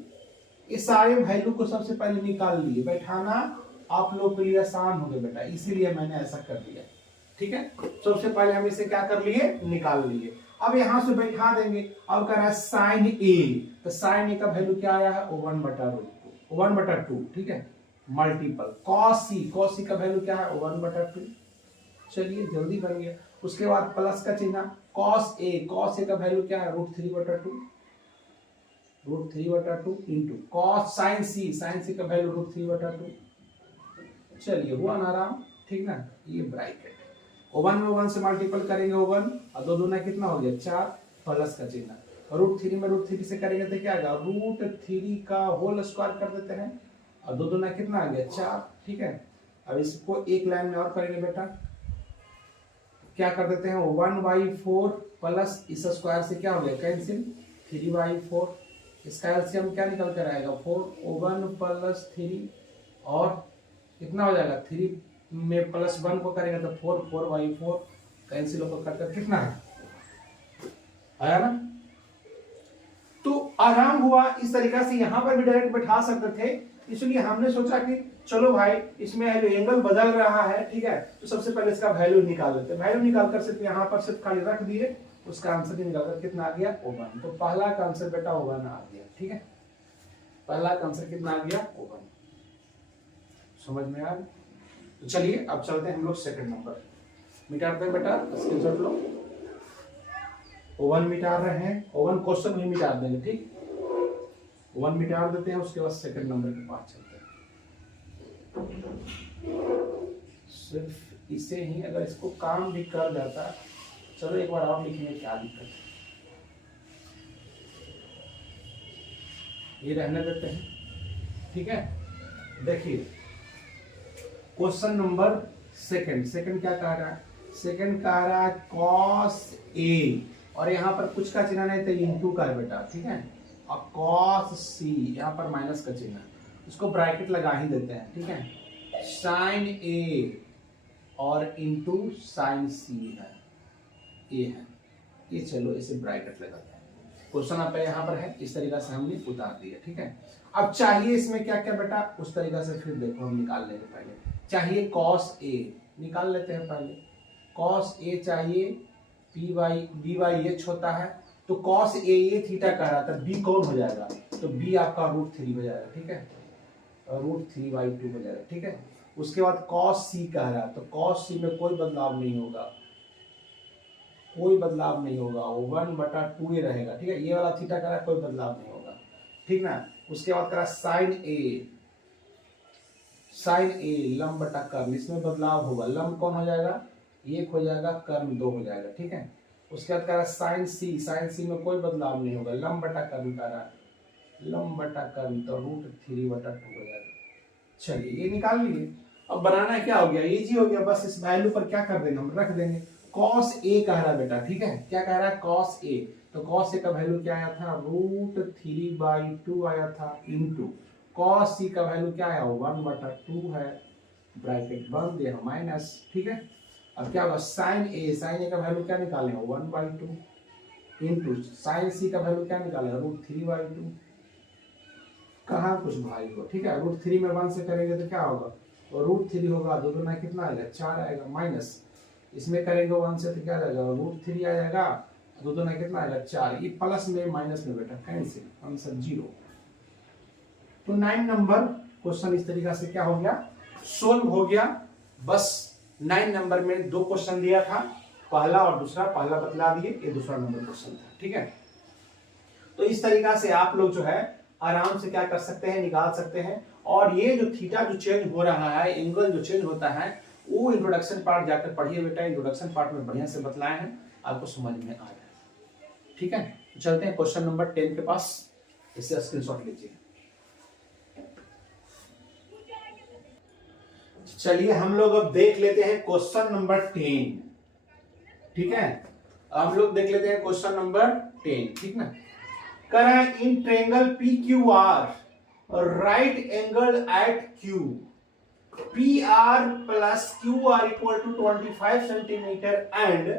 ये सारे वैल्यू को सबसे पहले निकाल लिए, बैठाना आप लोग के लिए आसान हो गया बेटा, इसीलिए मैंने ऐसा कर दिया, ठीक है। सबसे पहले हम इसे क्या कर लिए, निकाल लिए। अब यहां से बैठा देंगे। अब कर रहा है साइन ए, तो साइन ए का वैल्यू क्या आया है 1/2, ठीक है, मल्टीपल कॉस सी का वैल्यू क्या है 1/2, चलिए जल्दी बन गया। उसके बाद प्लस का चिन्ह, कॉस ए का वैल्यू क्या है √3/2 इंटू कॉस साइन सी का वैल्यू √3/2, चलिए हुआ ना आराम, ठीक ना। ये ब्रैकेट 1 में 1 से मल्टीपल करेंगे 1 और 2 दूना कितना हो गया 4, प्लस का चिन्ह, √3 में √3 से करेंगे तो क्या आएगा √3 का होल स्क्वायर कर देते हैं और 2 दूना कितना आ गया 4, ठीक है। अब इसको एक लाइन में और करेंगे बेटा, क्या कर देते हैं 1/4 प्लस इस स्क्वायर से क्या हो गया कैंसिल 3/4, इसका एलसीएम क्या निकल कर आएगा 4, 1 प्लस 3 और कितना हो जाएगा 3 में प्लस 1 को करेंगे तो 4/4 कैंसिल होकर कटकर कितना है आया ना। तो आराम हुआ, इस तरीका से यहां पर भी डायरेक्ट बैठा सकते थे, इसलिए हमने सोचा कि चलो भाई इसमें एंगल बदल रहा है, ठीक है, तो सबसे पहले इसका वैल्यू निकाल लेते हैं। वैल्यू निकालकर सिर्फ यहाँ पर सिर्फ खाली रख दिए, उसका आंसर भी निकालकर कितना आ गया 1, तो पहला का आंसर बेटा 1 आ गया, ठीक है। पहला का आंसर कितना आ गया 1। समझ में आ? तो चलिए अब चलते हैं हम लोग सेकंड नंबर मिटाते हैं बेटा, स्क्रीनशॉट लो। ओवन मिटा रहे हैं, ओवन क्वेश्चन ही मिटा देंगे, ठीक। ओवन मिटा देते हैं, उसके बाद सेकंड नंबर के पास चलते हैं। सिर्फ इसे ही अगर इसको काम भी कर जाता, चलो एक बार और लिखेंगे, क्या दिक्कत है, ये रहने देते हैं, ठीक है। देखिए क्वेश्चन नंबर सेकंड क्या कह रहा है, सेकंड कह रहा है cos A, और यहाँ पर कुछ का चिन्ह नहीं तो इंटू का है बेटा, ठीक है। और cos C, यहाँ पर माइनस का चिन्ह, उसको ब्रैकेट लगा ही देते हैं, ठीक है। sin A और इंटू sin C है, ये है, ये चलो इसे ब्रैकेट लगाते हैं। क्वेश्चन आप यहाँ पर है, इस तरीका से हमने उतार दिया, ठीक है। अब चाहिए इसमें क्या क्या बेटा, उस तरीका से फिर देखो हम निकाल लेंगे। पहले चाहिए cos A, निकाल लेते हैं पहले। cos A चाहिए, P by B by H होता है, तो cos A ये थीटा कह रहा था, b कौन हो जाएगा, तो b आपका √3 हो जाएगा, ठीक है, √3/2 हो जाएगा, ठीक है। उसके बाद cos C कह रहा है, तो cos C में कोई बदलाव नहीं होगा, कोई बदलाव नहीं होगा, 1/2 ये रहेगा, ठीक है। ये वाला थीटा कह रहा है, कोई बदलाव नहीं होगा, ठीक ना। उसके बाद करा sin A लंब बटा कर्ण, इसमें बदलाव होगा, लंब कौन हो जाएगा 1 हो जाएगा, कर्ण 2 हो जाएगा, ठीक है। उसके बाद करा sin C में कोई बदलाव नहीं होगा, लंब बटा कर्ण करा, लंब बटा कर्ण, तो √3/2 हो जाएगा। चलिए ये निकाल लिए। अब बनाना क्या हो गया, इजी हो गया, बस इस वैल्यू पर क्या कर देंगे, हम रख देंगे। cos A कह रहा है बेटा, ठीक है, क्या कह रहा है cos A, तो cos A का वैल्यू क्या आया था, √3/2 आया था, इंटू cos C का वैल्यू क्या आया 1/2 है, ब्रैकेट बंद दिया माइनस, ठीक है। अब क्या होगा sin A का वैल्यू क्या निकालें 1/2, इंटू sin C का वैल्यू क्या निकालें √3/2, कहाँ कुछ भाई को, ठीक है। √3 में 1 से करेंगे तो क्या होगा, और √3 होगा, दो दूना कितना आएगा 4 आएगा, माइनस इसमें करेंगे 1 से तो क्या आएगा √3 आ जाएगा, दो दूना कितना आएगा 4, ये प्लस में माइनस में बेटा कैंसिल, आंसर 0। तो 9 नंबर क्वेश्चन इस तरीका से क्या हो गया, सोल्व हो गया। बस 9 नंबर में 2 क्वेश्चन दिया था, पहला और दूसरा, पहला बतला दिए, ये दूसरा नंबर क्वेश्चन था, ठीक है। तो इस तरीका से आप लोग जो है आराम से क्या कर सकते हैं, निकाल सकते हैं। और ये जो थीटा जो चेंज हो रहा है, एंगल जो चेंज होता है, वो इंट्रोडक्शन पार्ट जाकर पढ़िए बेटा, इंट्रोडक्शन पार्ट में बढ़िया से बतलाए हैं, आपको समझ में आ जाए, ठीक है। तो चलते हैं क्वेश्चन नंबर 10 के पास, इससे स्क्रीनशॉट लीजिए। चलिए हम लोग अब देख लेते हैं क्वेश्चन नंबर 10, ठीक है। हम लोग देख लेते हैं क्वेश्चन नंबर 10, ठीक ना। कह रहा है in triangle PQR right angle at Q, PR plus QR equal to 25 centimeter and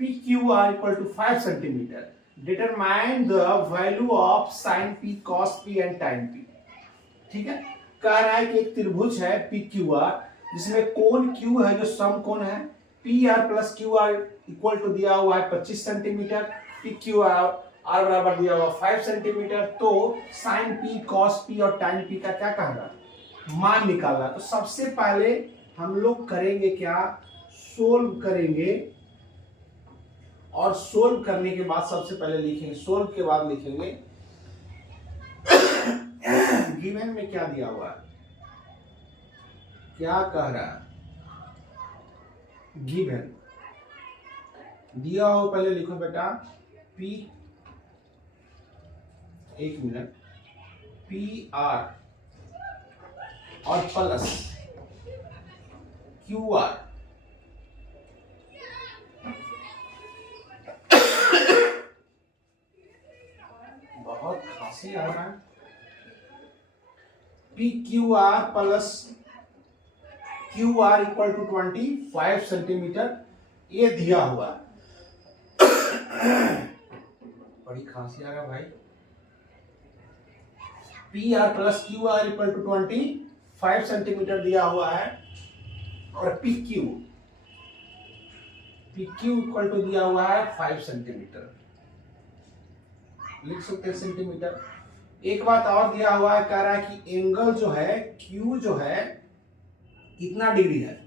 PQR equal to 5 centimeter. Determine the value of sin P, cos P and tan P. ठीक है, कह रहा है कि एक त्रिभुज है PQR जिसमें कोण Q है जो समकोण है, PR plus QR equal to दिया हुआ है 25 सेंटीमीटर, PQR R बराबर दिया हुआ 5 सेंटीमीटर। तो sin P, cos P और tan P का क्या कह रहा है, मान निकालना। तो सबसे पहले हम लोग करेंगे क्या, सोल्व करेंगे, और सोल्व करने के बाद सबसे पहले लिखेंगे, सोल्व के बाद लिखेंगे गिवन में क्या दिया हुआ है, क्या कह रहा है, गिवन दिया हो, पहले लिखो बेटा P, एक मिनट, PR और प्लस QR, बहुत खांसी आ रहा है, PQR plus QR equal to 25 centimeter, ये दिया हुआ है। बड़ी खांसी आ रहा भाई। PR plus QR equal to 25 centimeter दिया हुआ है, और PQ इक्वल टू दिया हुआ है 5 सेंटीमीटर, लिख सकते हैं सेंटीमीटर। एक बात और दिया हुआ है, कह रहा है कि एंगल जो है Q जो है कितना डिग्री है,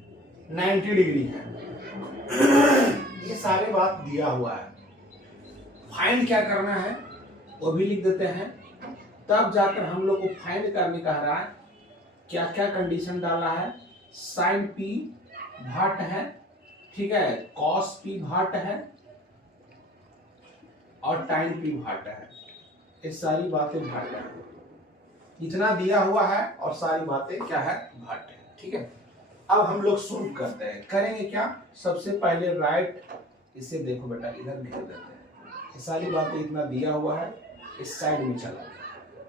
90 डिग्री है। ये सारे बात दिया हुआ है। फाइंड क्या करना है वो भी लिख देते हैं, तब जाकर हम लोग को फाइंड करने कह रहा है। क्या क्या कंडीशन डाला है, साइन P भाट है, ठीक है, कॉस P भाट है और टाइन P भाट है। ये सारी बातें भाट है, इतना दिया हुआ है और सारी बातें क्या है, भाट है। ठीक है, अब हम लोग शुरू करते हैं। करेंगे क्या, सबसे पहले राइट, इसे देखो बेटा इधर घेर देते हैं। ये सारी बातें इतना दिया हुआ है, इस साइड में चला गया।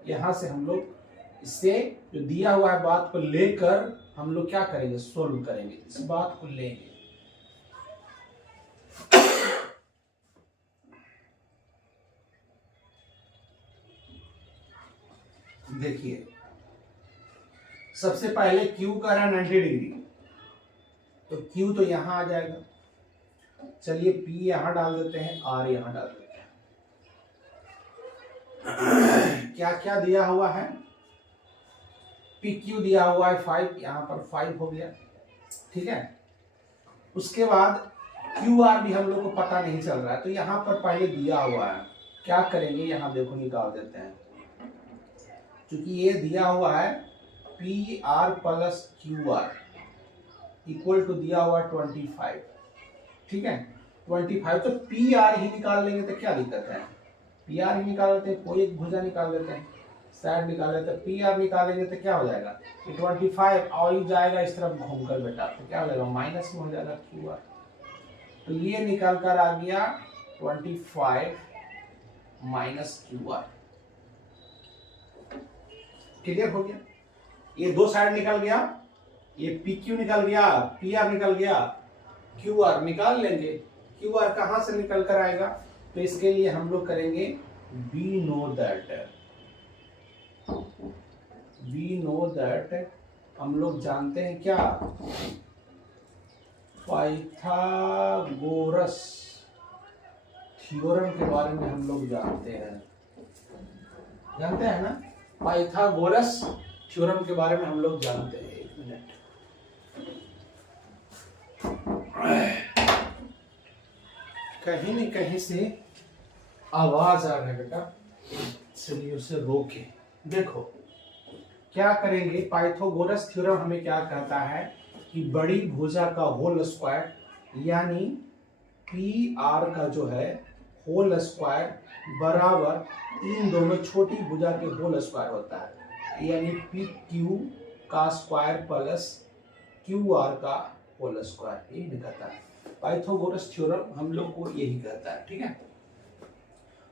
यहां से हम लोग इससे जो दिया हुआ है बात को लेकर हम लोग क्या करेंगे, सोल्व करेंगे, इस बात को लेंगे। देखिए सबसे पहले Q का रहा 90 डिग्री, तो Q तो यहां आ जाएगा। चलिए P यहां डाल देते हैं, R यहां डाल देते हैं। क्या क्या दिया हुआ है, PQ दिया हुआ है 5, यहां पर 5 हो गया। ठीक है, उसके बाद QR भी हम लोग को पता नहीं चल रहा है, तो यहां पर पहले दिया हुआ है। क्या करेंगे, यहां देखो निकाल देते हैं। क्योंकि ये दिया हुआ है PR plus QR equal to दिया हुआ 25। ठीक है, 25, तो PR ही निकाल लेंगे तो क्या दिक्कत है, PR ही निकाल लेते हैं, कोई एक भुजा निकाल लेते हैं, साइड निकाल लेते हैं। PR निकालेंगे तो क्या हो जाएगा, 25 और ही जाएगा इस तरफ घूमकर बेटा, तो क्या हो जाएगा, माइनस में हो जाएगा QR। तो ये निकल कर आ गया 25 माइनस QR। क्लियर हो गया, ये दो साइड निकल गया, ये PQ निकल गया, PR निकल गया, QR निकाल लेंगे। QR कहां से निकल कर आएगा, तो इसके लिए हम लोग करेंगे we know that हम लोग जानते हैं क्या, पाइथागोरस थ्योरम के बारे में हम लोग जानते हैं ना, पाइथागोरस थ्योरम के बारे में हम लोग जानते हैं। एक मिनट, कहीं न कहीं से आवाज आ रहा है बेटा, चलिए उसे रोके। देखो क्या करेंगे, पाइथागोरस थ्योरम हमें क्या कहता है कि बड़ी भुजा का होल स्क्वायर यानी PR का जो है होल स्क्वायर बराबर इन दोनों छोटी भुजा के होल स्क्वायर होता है, यानी PQ का स्क्वायर प्लस QR का होल स्क्वायर। यही कहता है पाइथागोरस थ्योरम, हम लोग को यही कहता है। ठीक है,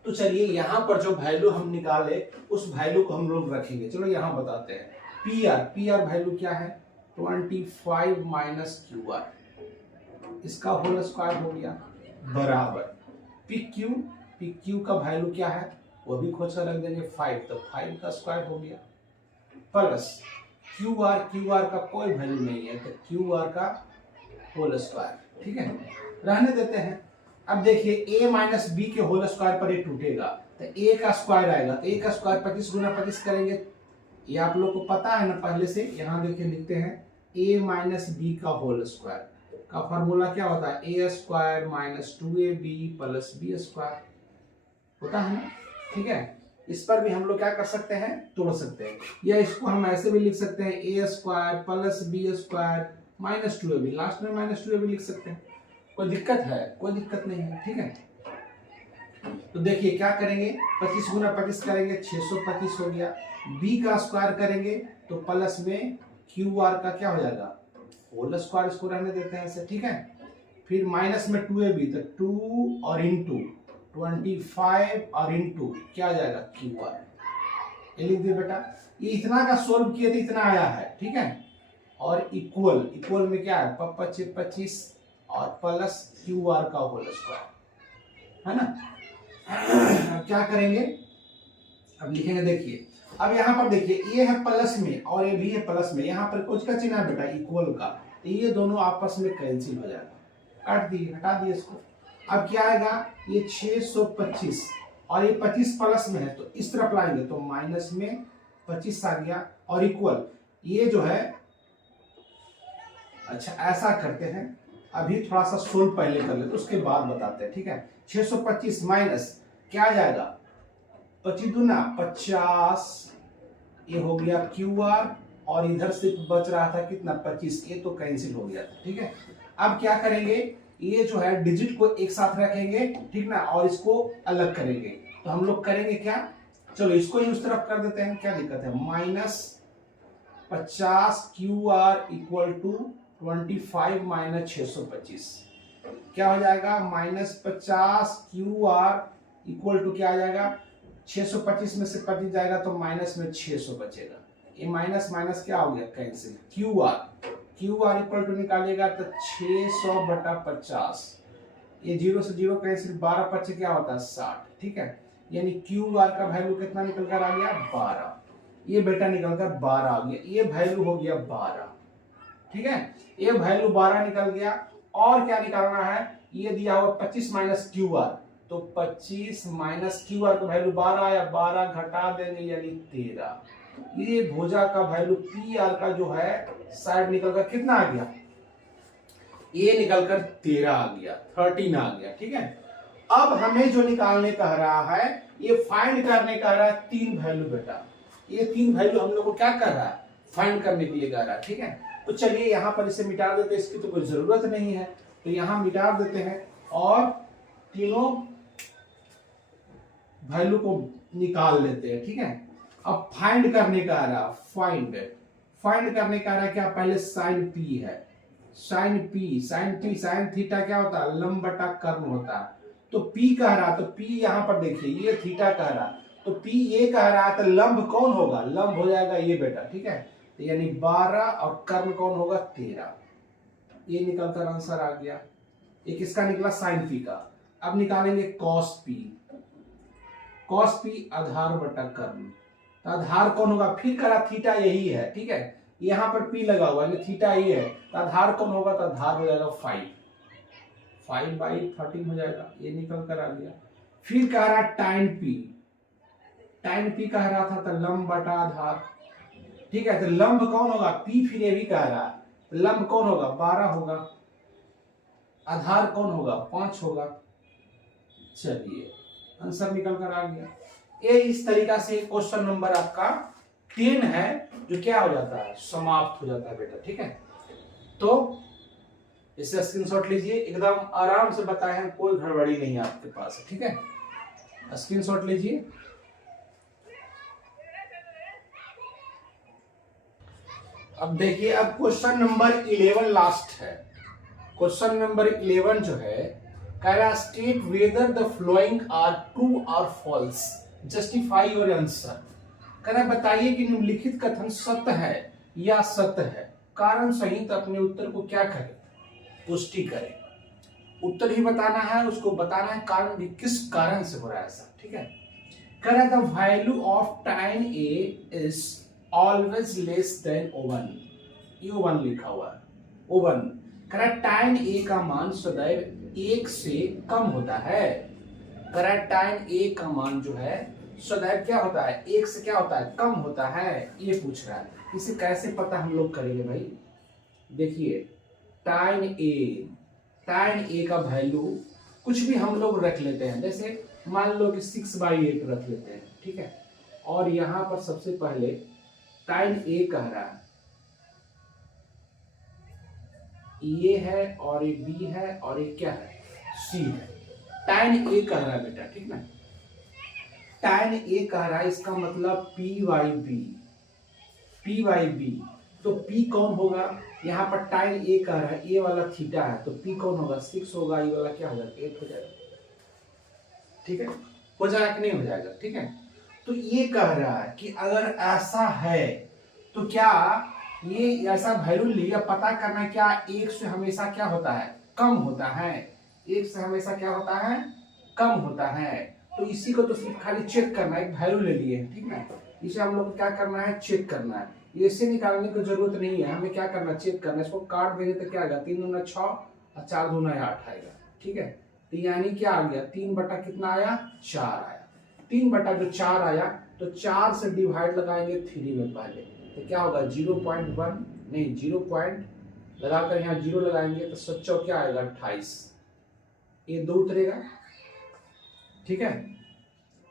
तो चलिए यहाँ पर जो वैल्यू हम निकाले उस वैल्यू को हम लोग रखेंगे। चलो यहाँ बताते हैं, PR वैल्यू क्या है, 25 माइनस QR, इसका होल स्क्वायर हो गया, बराबर PQ का वैल्यू क्या है वो भी खोज कर रख देंगे 5, तो 5 का स्क्वायर हो गया, प्लस QR का कोई वैल्यू नहीं है, तो QR का होल स्क्वायर। ठीक है, रहने देते हैं। अब देखिए A माइनस बी के होल स्क्वायर पर ये टूटेगा, तो A का स्क्वायर आएगा, तो A का स्क्वायर 25 गुना 25 करेंगे, ये आप लोग को पता है ना पहले से। यहाँ देखिए लिखते हैं A माइनस बी का होल स्क्वायर का फॉर्मूला क्या होता है, A square minus 2AB plus B square होता है ना। ठीक है, इस पर भी हम लोग क्या कर सकते हैं, तोड़ सकते हैं, या इसको हम ऐसे भी लिख सकते हैं A square plus B square minus 2AB, last में माइनस 2AB लिख सकते हैं। कोई दिक्कत है, कोई दिक्कत नहीं है। ठीक है, तो देखिए क्या करेंगे, 25 गुना 25 करेंगे 625 हो गया, B का स्क्वायर करेंगे तो प्लस में QR का क्या हो जाएगा, होल स्क्वायर, इसको रहने देते हैं ऐसे। ठीक है, फिर माइनस में 2AB, तो 2 और इंटू 25 और इंटू क्या आ जाएगा QR, ये लिख दिए बेटा। ये इतना का सोल्व किए थे, इतना आया है। ठीक है, और इक्वल में क्या है, 25 और प्लस QR का होल स्क्वायर, है ना। क्या करेंगे, अब लिखेंगे, देखिए अब यहाँ पर देखिए ये है प्लस में और ये भी है प्लस में, यहाँ पर कुछ का चिन्ह है बेटा इक्वल का, तो ये दोनों आपस में कैंसिल हो जाएगा, काट दिए, हटा दिए इसको। अब क्या आएगा, ये 625 और ये 25 प्लस में है तो इस तरफ लाएंगे तो माइनस में 25 आ गया और इक्वल ये जो है। अच्छा ऐसा करते हैं, अभी थोड़ा सा सोल्व पहले कर लेते उसके बाद बताते हैं, ठीक है। 625 माइनस क्या आ जाएगा 25 दूना 50, ये हो गया क्यू आर और इधर से बच रहा था कितना 25, ये तो कैंसिल हो गया था, ठीक है। अब क्या करेंगे, ये जो है डिजिट को एक साथ रखेंगे, ठीक ना, और इसको अलग करेंगे। तो हम लोग करेंगे क्या, चलो इसको ही उस तरफ कर देते हैं, क्या दिक्कत है। Minus 50 Q R equal to 25 minus 625 क्या हो जाएगा, minus 50 Q R equal to क्या आ जाएगा 625 में से 25 जाएगा तो माइनस में 600 बचेगा। ये माइनस माइनस क्या हो गया cancel. Q R equal to निकालेगा तो 600 बटा 50, ये 0 से 0 कैंसिल, 12 पच्चीस क्या होता है 60, ठीक है। यानी क्यू आर का वैल्यू कितना निकल कर आ गया 12, ये बेटा निकल कर 12 आ गया, ये वैल्यू हो गया 12, ठीक है। ये वैल्यू 12 निकल गया। और क्या निकालना है, ये दिया हुआ 25 माइनस क्यू आर, तो 25 माइनस क्यू आर का वैल्यू 12 आया, 12 घटा देंगे यानी 13। ये भुजा का वैल्यू पी आर का जो है साइड निकलकर कितना आ गया, ये निकलकर 13 आ गया, 13 आ गया, ठीक है। अब हमें जो निकालने कह रहा है, ये फाइंड करने कह रहा है 3 वैल्यू बेटा, ये 3 वैल्यू हम लोग को क्या कर रहा है फाइंड करने के लिए कह रहा है, ठीक है। तो चलिए यहाँ पर इसे मिटा देते हैं, इसकी तो कोई जरूरत नहीं है, तो यहाँ मिटा देते हैं और तीनों वैल्यू को निकाल लेते हैं, ठीक है। अब फाइंड करने का आ रहा, फाइंड करने का आ रहा क्या, पहले साइन पी है, साइन थीटा क्या होता है लंब बटा कर्ण होता है। तो पी कह रहा, तो पी यहाँ पर देखिए ये थीटा कह रहा, तो पी ये कह रहा है, तो लंब कौन होगा, लंब हो जाएगा ये बेटा, ठीक है। तो यानी 12 और कर्ण कौन होगा 13, ये निकलकर आंसर आ गया। ये किसका निकला साइन पी का। अब निकालेंगे कॉस पी आधार बटा कर्ण, तो आधार कौन होगा, फिर करा थीटा यही है, ठीक है। यहाँ पर पी लगा हुआ है, थीटा ये है, तो आधार कौन होगा, तो आधार हो जाएगा 5 बाई 13 हो जाएगा, ये निकल कर आ गया। फिर कह रहा टाइन पी कह रहा था, तो लंब बटा आधार, ठीक है। तो लंब कौन होगा पी, फिर ये भी कह रहा है, तो लंब कौन होगा 12 होगा, आधार कौन होगा 5 होगा। चलिए आंसर निकल कर आ गया। ये इस तरीका से क्वेश्चन नंबर आपका 10 है जो क्या हो जाता है समाप्त हो जाता है बेटा, ठीक है। तो इसे स्क्रीनशॉट लीजिए, एकदम आराम से बताए हैं, कोई गड़बड़ी नहीं है आपके पास, ठीक है। स्क्रीनशॉट लीजिए। अब देखिए, अब क्वेश्चन नंबर 11 लास्ट है। क्वेश्चन नंबर 11 जो है कह रहा state whether the following are true और फॉल्स, जस्टिफाई योर आंसर। कह रहा बताइए कि निम्नलिखित कथन सत्य है या सत्य है, कारण सहित अपने उत्तर को क्या करें पुष्टि करें। उत्तर ही बताना है, उसको बताना है कारण भी किस कारण से हो रहा है ऐसा, ठीक है। कह रहा the value of time A is always less than O1, ये O1 लिखा हुआ है, O1। कह रहा टाइम ए का मान सदैव 1 से कम होता है। कह रहा टाइम ए का मान जो है सदैव क्या होता है 1 से क्या होता है कम होता है, ये पूछ रहा है। इसे कैसे पता हम लोग करेंगे भाई, देखिए टाइम ए का वैल्यू कुछ भी हम लोग रख लेते हैं, जैसे मान लो कि 6/8 रख लेते हैं, ठीक है। और यहां पर सबसे पहले टाइम ए कह रहा है, ये है और ये बी है और ये क्या है सी है। टाइम ए कह रहा है बेटा, ठीक ना, टाइम ए कह रहा है, इसका मतलब पी वाई बी। तो पी कौन होगा, यहाँ पर टाइम ए कह रहा है, ए वाला थीटा है, तो पी कौन होगा 6 होगा, ये वाला क्या हो जाएगा 8 हो जाएगा, ठीक है। हो जाएगा कि नहीं हो जाएगा, ठीक है। तो ये कह रहा है कि अगर ऐसा है तो क्या ये ऐसा वैल्यू लिया, पता करना क्या 1 से हमेशा क्या होता है कम होता है, 1 से हमेशा क्या होता है कम होता है। तो इसी को तो सिर्फ खाली चेक करना है, एक वैल्यू ले लिए, ठीक है। इसे हम लोग को क्या करना है चेक करना है, इससे निकालने की जरूरत नहीं है, हमें क्या करना चेक करना है। इसको काट देंगे तो क्या आएगा 3 दूना 6 और 4 दूना 8 आएगा, ठीक है। तो यानी क्या आ गया 3 बटा कितना आया 4 आया। 3/4 आया, तो 4 से डिवाइड लगाएंगे 3 में पहले, तो क्या होगा 0.1 नहीं 0 पॉइंट लगाकर यहाँ 0 लगाएंगे तो 7 क्या आएगा 28, ये 2 उतरेगा, ठीक है।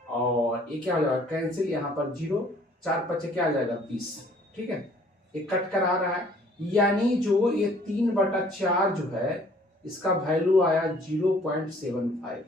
और ये क्या हो जाएगा कैंसिल, यहाँ पर 0, 4 क्या आ जाएगा 20, ठीक है। ये कट कर आ रहा है, यानी जो ये 3/4 जो है इसका वैल्यू आया 0.75,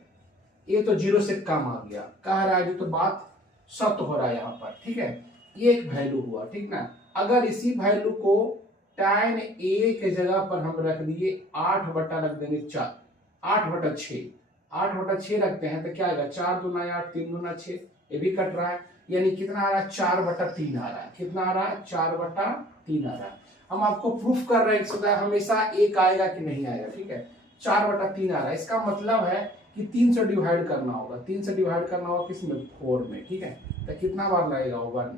ये तो 0 से कम आ गया, कह रहा है जो तो बात सत्य हो रहा है यहाँ पर, ठीक है। ये एक वैल्यू हुआ, ठीक ना। अगर इसी वैल्यू को tan a के जगह पर हम रख दिए 8 बटा रख देंगे 4, 8/6 रखते हैं तो क्या आएगा 4 दूना 8, 3 दूना 6, ये भी कट रहा है, यानी कितना आ रहा है 4/3 आ रहा है, कितना आ रहा है 4/3 आ रहा है। हम आपको प्रूफ कर रहे हैं हमेशा एक आएगा कि नहीं आएगा, ठीक है। 4/3 आ रहा है, इसका मतलब है कि 3 से डिवाइड करना होगा, 3 से डिवाइड करना होगा किसमें 4 में, ठीक है। तो कितना बार लगेगा 1,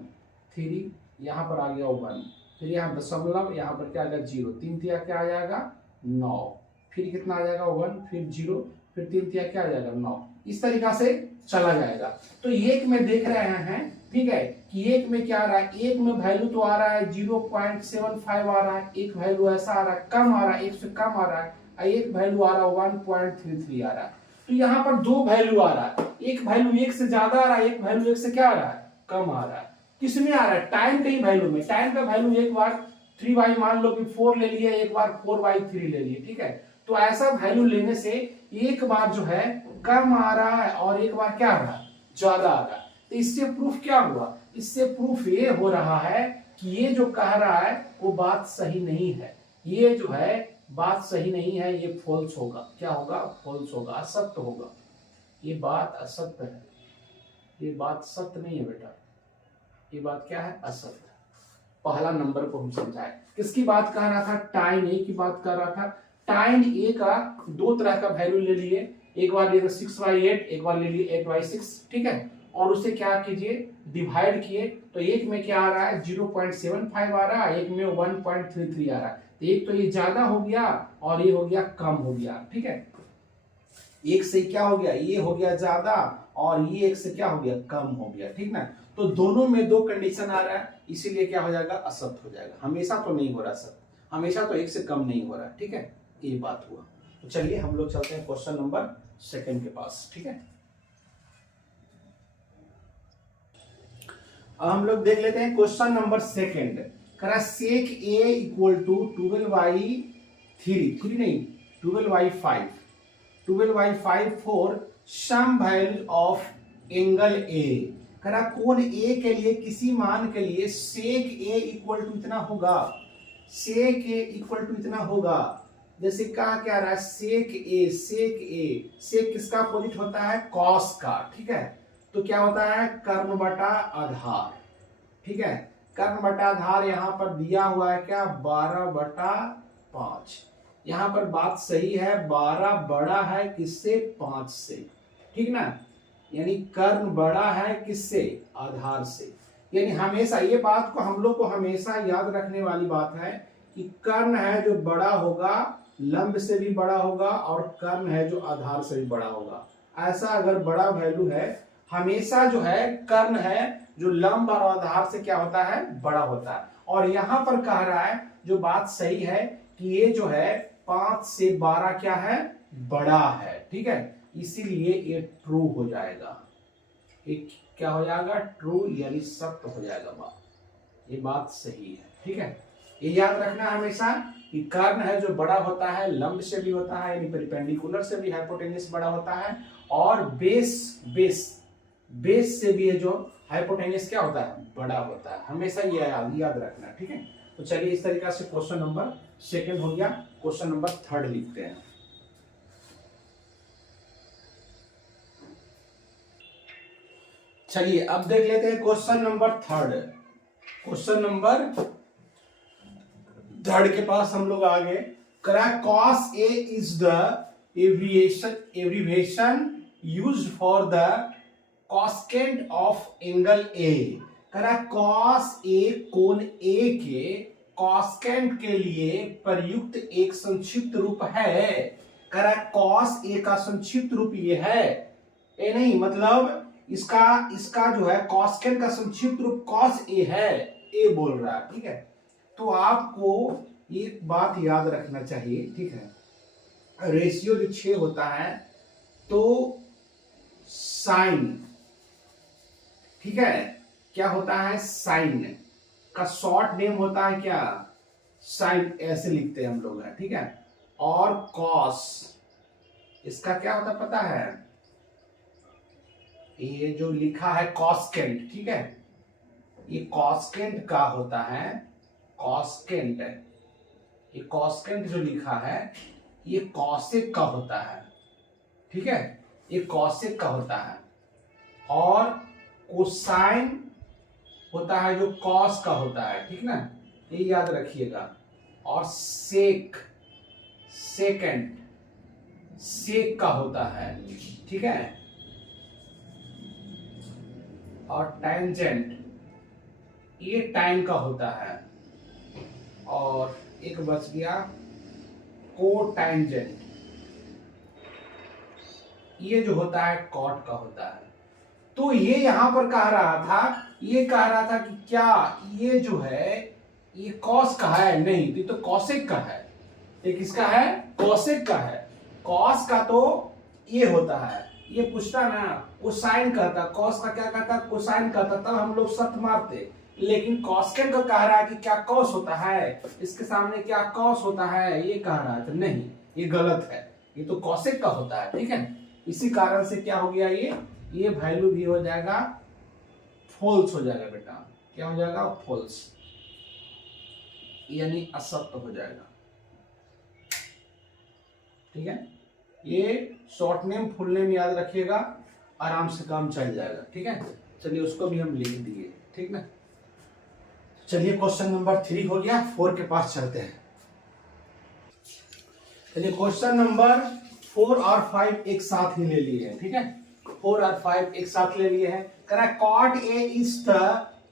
3, यहाँ पर आ गया 1, फिर यहाँ दशमलव, यहाँ पर क्या आ जाएगा 0, 3 तिया क्या आ जाएगा 9, फिर कितना आ जाएगा 1, फिर 0, फिर 3 तिया क्या आ जाएगा 9, इस तरीका से चला जाएगा। तो एक में देख रहे हैं, ठीक है, कि एक में क्या आ रहा है, एक में वैल्यू तो आ रहा है 0.75 आ रहा है, एक वैल्यू ऐसा आ रहा है कम आ रहा है, एक से कम आ रहा है, एक वैल्यू आ रहा है 1.33 आ रहा है। तो यहाँ पर 2 वैल्यू आ रहा है, एक वैल्यू 1 से ज्यादा आ रहा है, एक वैल्यू 1 से क्या आ रहा है कम आ रहा है। किसमें आ रहा है टाइम के ही वैल्यू में, टाइम का वैल्यू एक बार 3y मान लो कि 4 ले लिए, एक बार 4/3 ले लिए, ठीक है। तो ऐसा वैल्यू लेने से एक बार जो है कम आ रहा है और एक बार क्या आ रहा है ज्यादा आ रहा है। तो इससे प्रूफ क्या हुआ, इससे प्रूफ ये हो रहा है कि ये जो कह रहा है वो बात सही नहीं है, ये जो है बात सही नहीं है, ये फॉल्स होगा, क्या होगा फॉल्स होगा, असत्य होगा, ये बात असत्य है, ये बात सत्य नहीं है बेटा, ये बात क्या है असत्य। पहला नंबर को हम समझाए, किसकी बात कर रहा था टाइम ए की बात कर रहा था। टाइम ए का 2 तरह का वैल्यू ले लिए, एक बार ले 6/8, एक बार ले लिए 8/6, ठीक है। और उसे क्या कीजिए डिवाइड किए, तो एक में क्या आ रहा है 0.75 आ रहा है, एक में 1.33 आ रहा है, तो एक तो ये ज्यादा हो गया और ये हो गया कम हो गया, ठीक है। एक से क्या हो गया, ये हो गया ज्यादा और ये एक से क्या हो गया कम हो गया, ठीक ना। तो दोनों में 2 कंडीशन आ रहा है, इसीलिए क्या हो जाएगा असत्य हो जाएगा, हमेशा तो नहीं हो रहा सत्य, हमेशा तो एक से कम नहीं हो रहा, ठीक है, ये बात हुआ। तो चलिए हम लोग चलते हैं क्वेश्चन नंबर 2 के पास, ठीक है। अब हम लोग देख लेते हैं क्वेश्चन नंबर 2, करा sec a equal to 12/5 for some value of angle a. करा कोण ए के लिए किसी मान के लिए सेक ए इक्वल टू इतना होगा, सेक ए इक्वल टू इतना होगा। जैसे कहा क्या रहा है सेक सेक किसका अपोजिट होता है कॉस का, ठीक है। तो क्या होता है कर्ण बटा आधार, ठीक है। कर्ण बटा आधार यहाँ पर दिया हुआ है क्या 12/5, यहाँ पर बात सही है 12 बड़ा है किससे 5 से, ठीक ना, यानी कर्ण बड़ा है किससे आधार से। यानी हमेशा ये बात को हम लोग को हमेशा याद रखने वाली बात है कि कर्ण है जो बड़ा होगा लंब से भी बड़ा होगा और कर्ण है जो आधार से भी बड़ा होगा। ऐसा अगर बड़ा वैल्यू है हमेशा जो है कर्ण है जो लंब और आधार से क्या होता है बड़ा होता है। और यहाँ पर कह रहा है जो बात सही है कि ये जो है 5 से 12 क्या है बड़ा है, ठीक है, इसीलिए ये ट्रू हो जाएगा, एक क्या हो जाएगा ट्रू यानी सत्य हो जाएगा बात, ये बात सही है, ठीक है। ये याद रखना हमेशा कि कर्ण है जो बड़ा होता है लंब से भी होता है यानी परपेंडिकुलर से भी हाइपोटेन्यूस बड़ा होता है और बेस से भी है जो हाइपोटेन्यूस क्या होता है बड़ा होता है, हमेशा ये याद रखना, ठीक है। तो चलिए इस तरीका से क्वेश्चन नंबर 2 हो गया। क्वेश्चन नंबर 3 लिखते हैं। चलिए अब देख लेते हैं क्वेश्चन नंबर 3। क्वेश्चन नंबर 3 के पास हम लोग आगे करा cos A is the abbreviation used for the cosecant of angle A। करा cos A कोण A के cosecant के लिए प्रयुक्त एक संक्षिप्त रूप है। करा cos A का संक्षिप्त रूप ये है, ए नहीं मतलब इसका इसका जो है कॉस्केंट का संक्षिप्त रूप कॉस ए है, ए बोल रहा है, ठीक है। तो आपको एक बात याद रखना चाहिए, ठीक है, रेशियो जो 6 होता है तो साइन, ठीक है, क्या होता है, साइन का शॉर्ट नेम होता है क्या, साइन, ऐसे लिखते हैं हम लोग, है, ठीक है। और कॉस इसका क्या होता है पता है, ये जो लिखा है कॉस्केंट, ठीक है, ये कॉस्केंट का होता है, कॉस्केंट, ये कॉस्केंट जो लिखा है ये कॉसेक का होता है, ठीक है, ये कॉसेक का होता है। और कोसाइन होता है जो कॉस का होता है, ठीक ना, ये याद रखिएगा। और सेक, सेकेंड, सेक का होता है, ठीक है। और टैंजेंट ये टाइम का होता है। और एक बच गया कोटैंजेंट, ये जो होता है कॉट का होता है। तो ये यहां पर कह रहा था, ये कह रहा था कि क्या ये जो है ये कॉस का है, नहीं, ये तो कॉसेक का है, ये किसका है, कॉसेक का है। कॉस का तो ये होता है, ये पूछता ना कोसाइन कहता, कॉस का क्या कहता, कोसाइन कहता, तब हम लोग शर्त मारते। लेकिन कॉस्केंट को कह रहा है कि क्या कॉस होता है, इसके सामने क्या कॉस होता है, ये कह रहा है, तो नहीं, ये गलत है, ये तो कॉसेक का होता है, ठीक है। इसी कारण से क्या हो गया, ये वैल्यू भी हो जाएगा फॉल्स हो जाएगा बेटा, क्या हो जाएगा, फॉल्स, यानी असत्य हो जाएगा, ठीक है। ये शॉर्ट नेम फुल नेम याद रखिएगा, आराम से काम चल जाएगा, ठीक है। चलिए उसको भी हम लिख दिए, ठीक ना। चलिए क्वेश्चन नंबर 3 हो गया, 4 के पास चलते हैं। चलिए क्वेश्चन नंबर 4 और 5 एक साथ ही ले लिए हैं, ठीक है, 4 और 5 एक साथ ले लिए हैं। कह रहा है cot a is the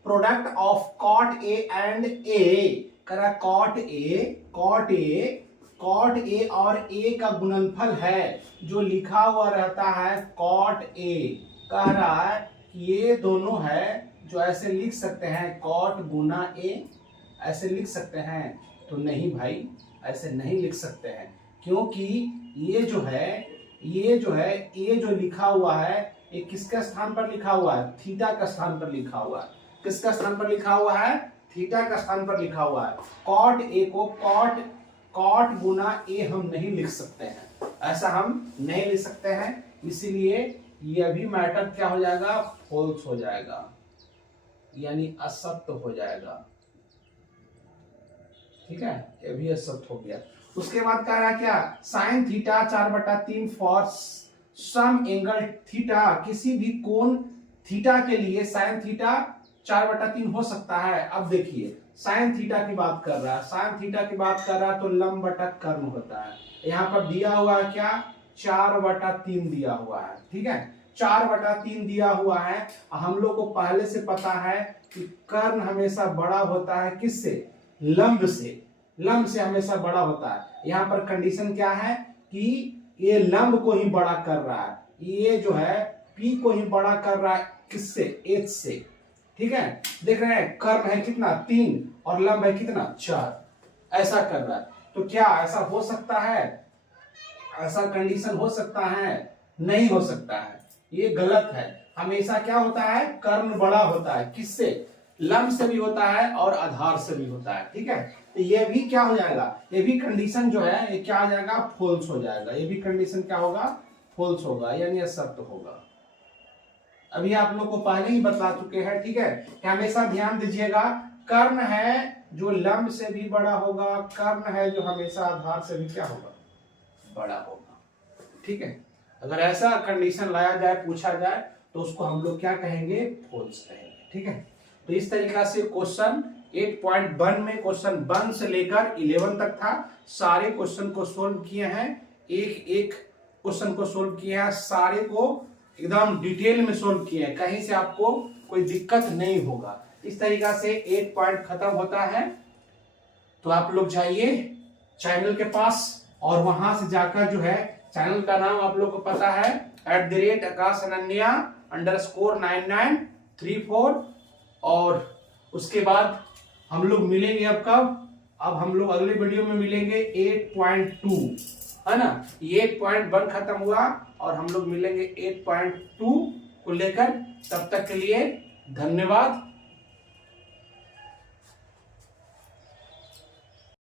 product of cot a and a, कह रहा है कॉट ए और ए का गुणनफल है, जो लिखा हुआ रहता है कॉट ए। कह रहा है कि ये दोनों है जो ऐसे लिख सकते हैं, कॉट गुना ए, ऐसे लिख सकते हैं, तो नहीं भाई, ऐसे नहीं लिख सकते हैं, क्योंकि ये जो है ये जो लिखा हुआ है ये किसके स्थान पर लिखा हुआ है, थीटा का स्थान पर लिखा हुआ है। किसका स्थान पर लिखा हुआ है, थीटा का स्थान पर लिखा हुआ है। कॉट ए को कॉट गुना ए हम नहीं लिख सकते हैं, ऐसा हम नहीं लिख सकते हैं, इसीलिए ये भी मैटर क्या हो जाएगा, फॉल्स हो जाएगा, यानी असत्य हो जाएगा, ठीक है, ये भी असत्य हो गया। उसके बाद कह रहा है क्या, sine theta 4/3 for some angle theta, किसी भी कोण थीटा के लिए साइन थीटा 4/3 हो सकता है। अब देखिए साइन थीटा की बात कर रहा है, साइन थीटा की बात कर रहा है तो लंब बटा कर्ण होता है। यहाँ पर दिया हुआ है क्या, 4/3 दिया हुआ है, ठीक है, 4/3 दिया हुआ है। हम लोग को पहले से पता है कि कर्ण हमेशा बड़ा होता है किससे, लंब से, लंब से हमेशा बड़ा होता है। यहाँ पर कंडीशन क्या है कि ये लंब को ही बड़ा कर रहा है, ये जो है P को ही बड़ा कर रहा है किससे, H से, ठीक है। देख रहे हैं कर्ण है कितना 3 और लंब है कितना 4, ऐसा कर रहा है। तो क्या ऐसा हो सकता है, ऐसा कंडीशन हो सकता है, नहीं हो सकता है, ये गलत है। हमेशा क्या होता है, कर्ण बड़ा होता है किससे, लंब से भी होता है और आधार से भी होता है, ठीक है। तो ये भी क्या हो जाएगा, ये भी कंडीशन जो है ये क्या आ जाएगा, फॉल्स हो जाएगा, ये भी कंडीशन क्या होगा, फॉल्स होगा, यानी असत्य होगा। अभी आप लोग को पहले ही बता चुके हैं, ठीक है, कि हमेशा ध्यान दीजिएगा, कर्ण है जो लंब से भी बड़ा होगा, कर्ण है जो हमेशा आधार से भी क्या होगा, बड़ा होगा, ठीक है। अगर ऐसा कंडीशन लाया जाए, पूछा जाए, तो उसको हम लोग क्या कहेंगे, फॉल्स कहेंगे, ठीक है। तो इस तरीका से क्वेश्चन 8.1 में क्वेश्चन 1 से लेकर 11 तक था, सारे क्वेश्चन को सोल्व किए हैं, एक एक क्वेश्चन को सोल्व किया है, सारे को एकदम डिटेल में सोल्व किए हैं, कहीं से आपको कोई दिक्कत नहीं होगा। इस तरीका से 8 पॉइंट खत्म होता है। तो आप लोग जाइए चैनल के पास और वहां से जाकर जो है, चैनल का नाम आप लोग को पता है @आकाश अनन्या _9934। और उसके बाद हम लोग मिलेंगे अब कब, अब हम लोग अगले वीडियो में मिलेंगे 8.2, है ना। ये 8.1 खत्म हुआ और हम लोग मिलेंगे 8.2 को लेकर। तब तक के लिए धन्यवाद।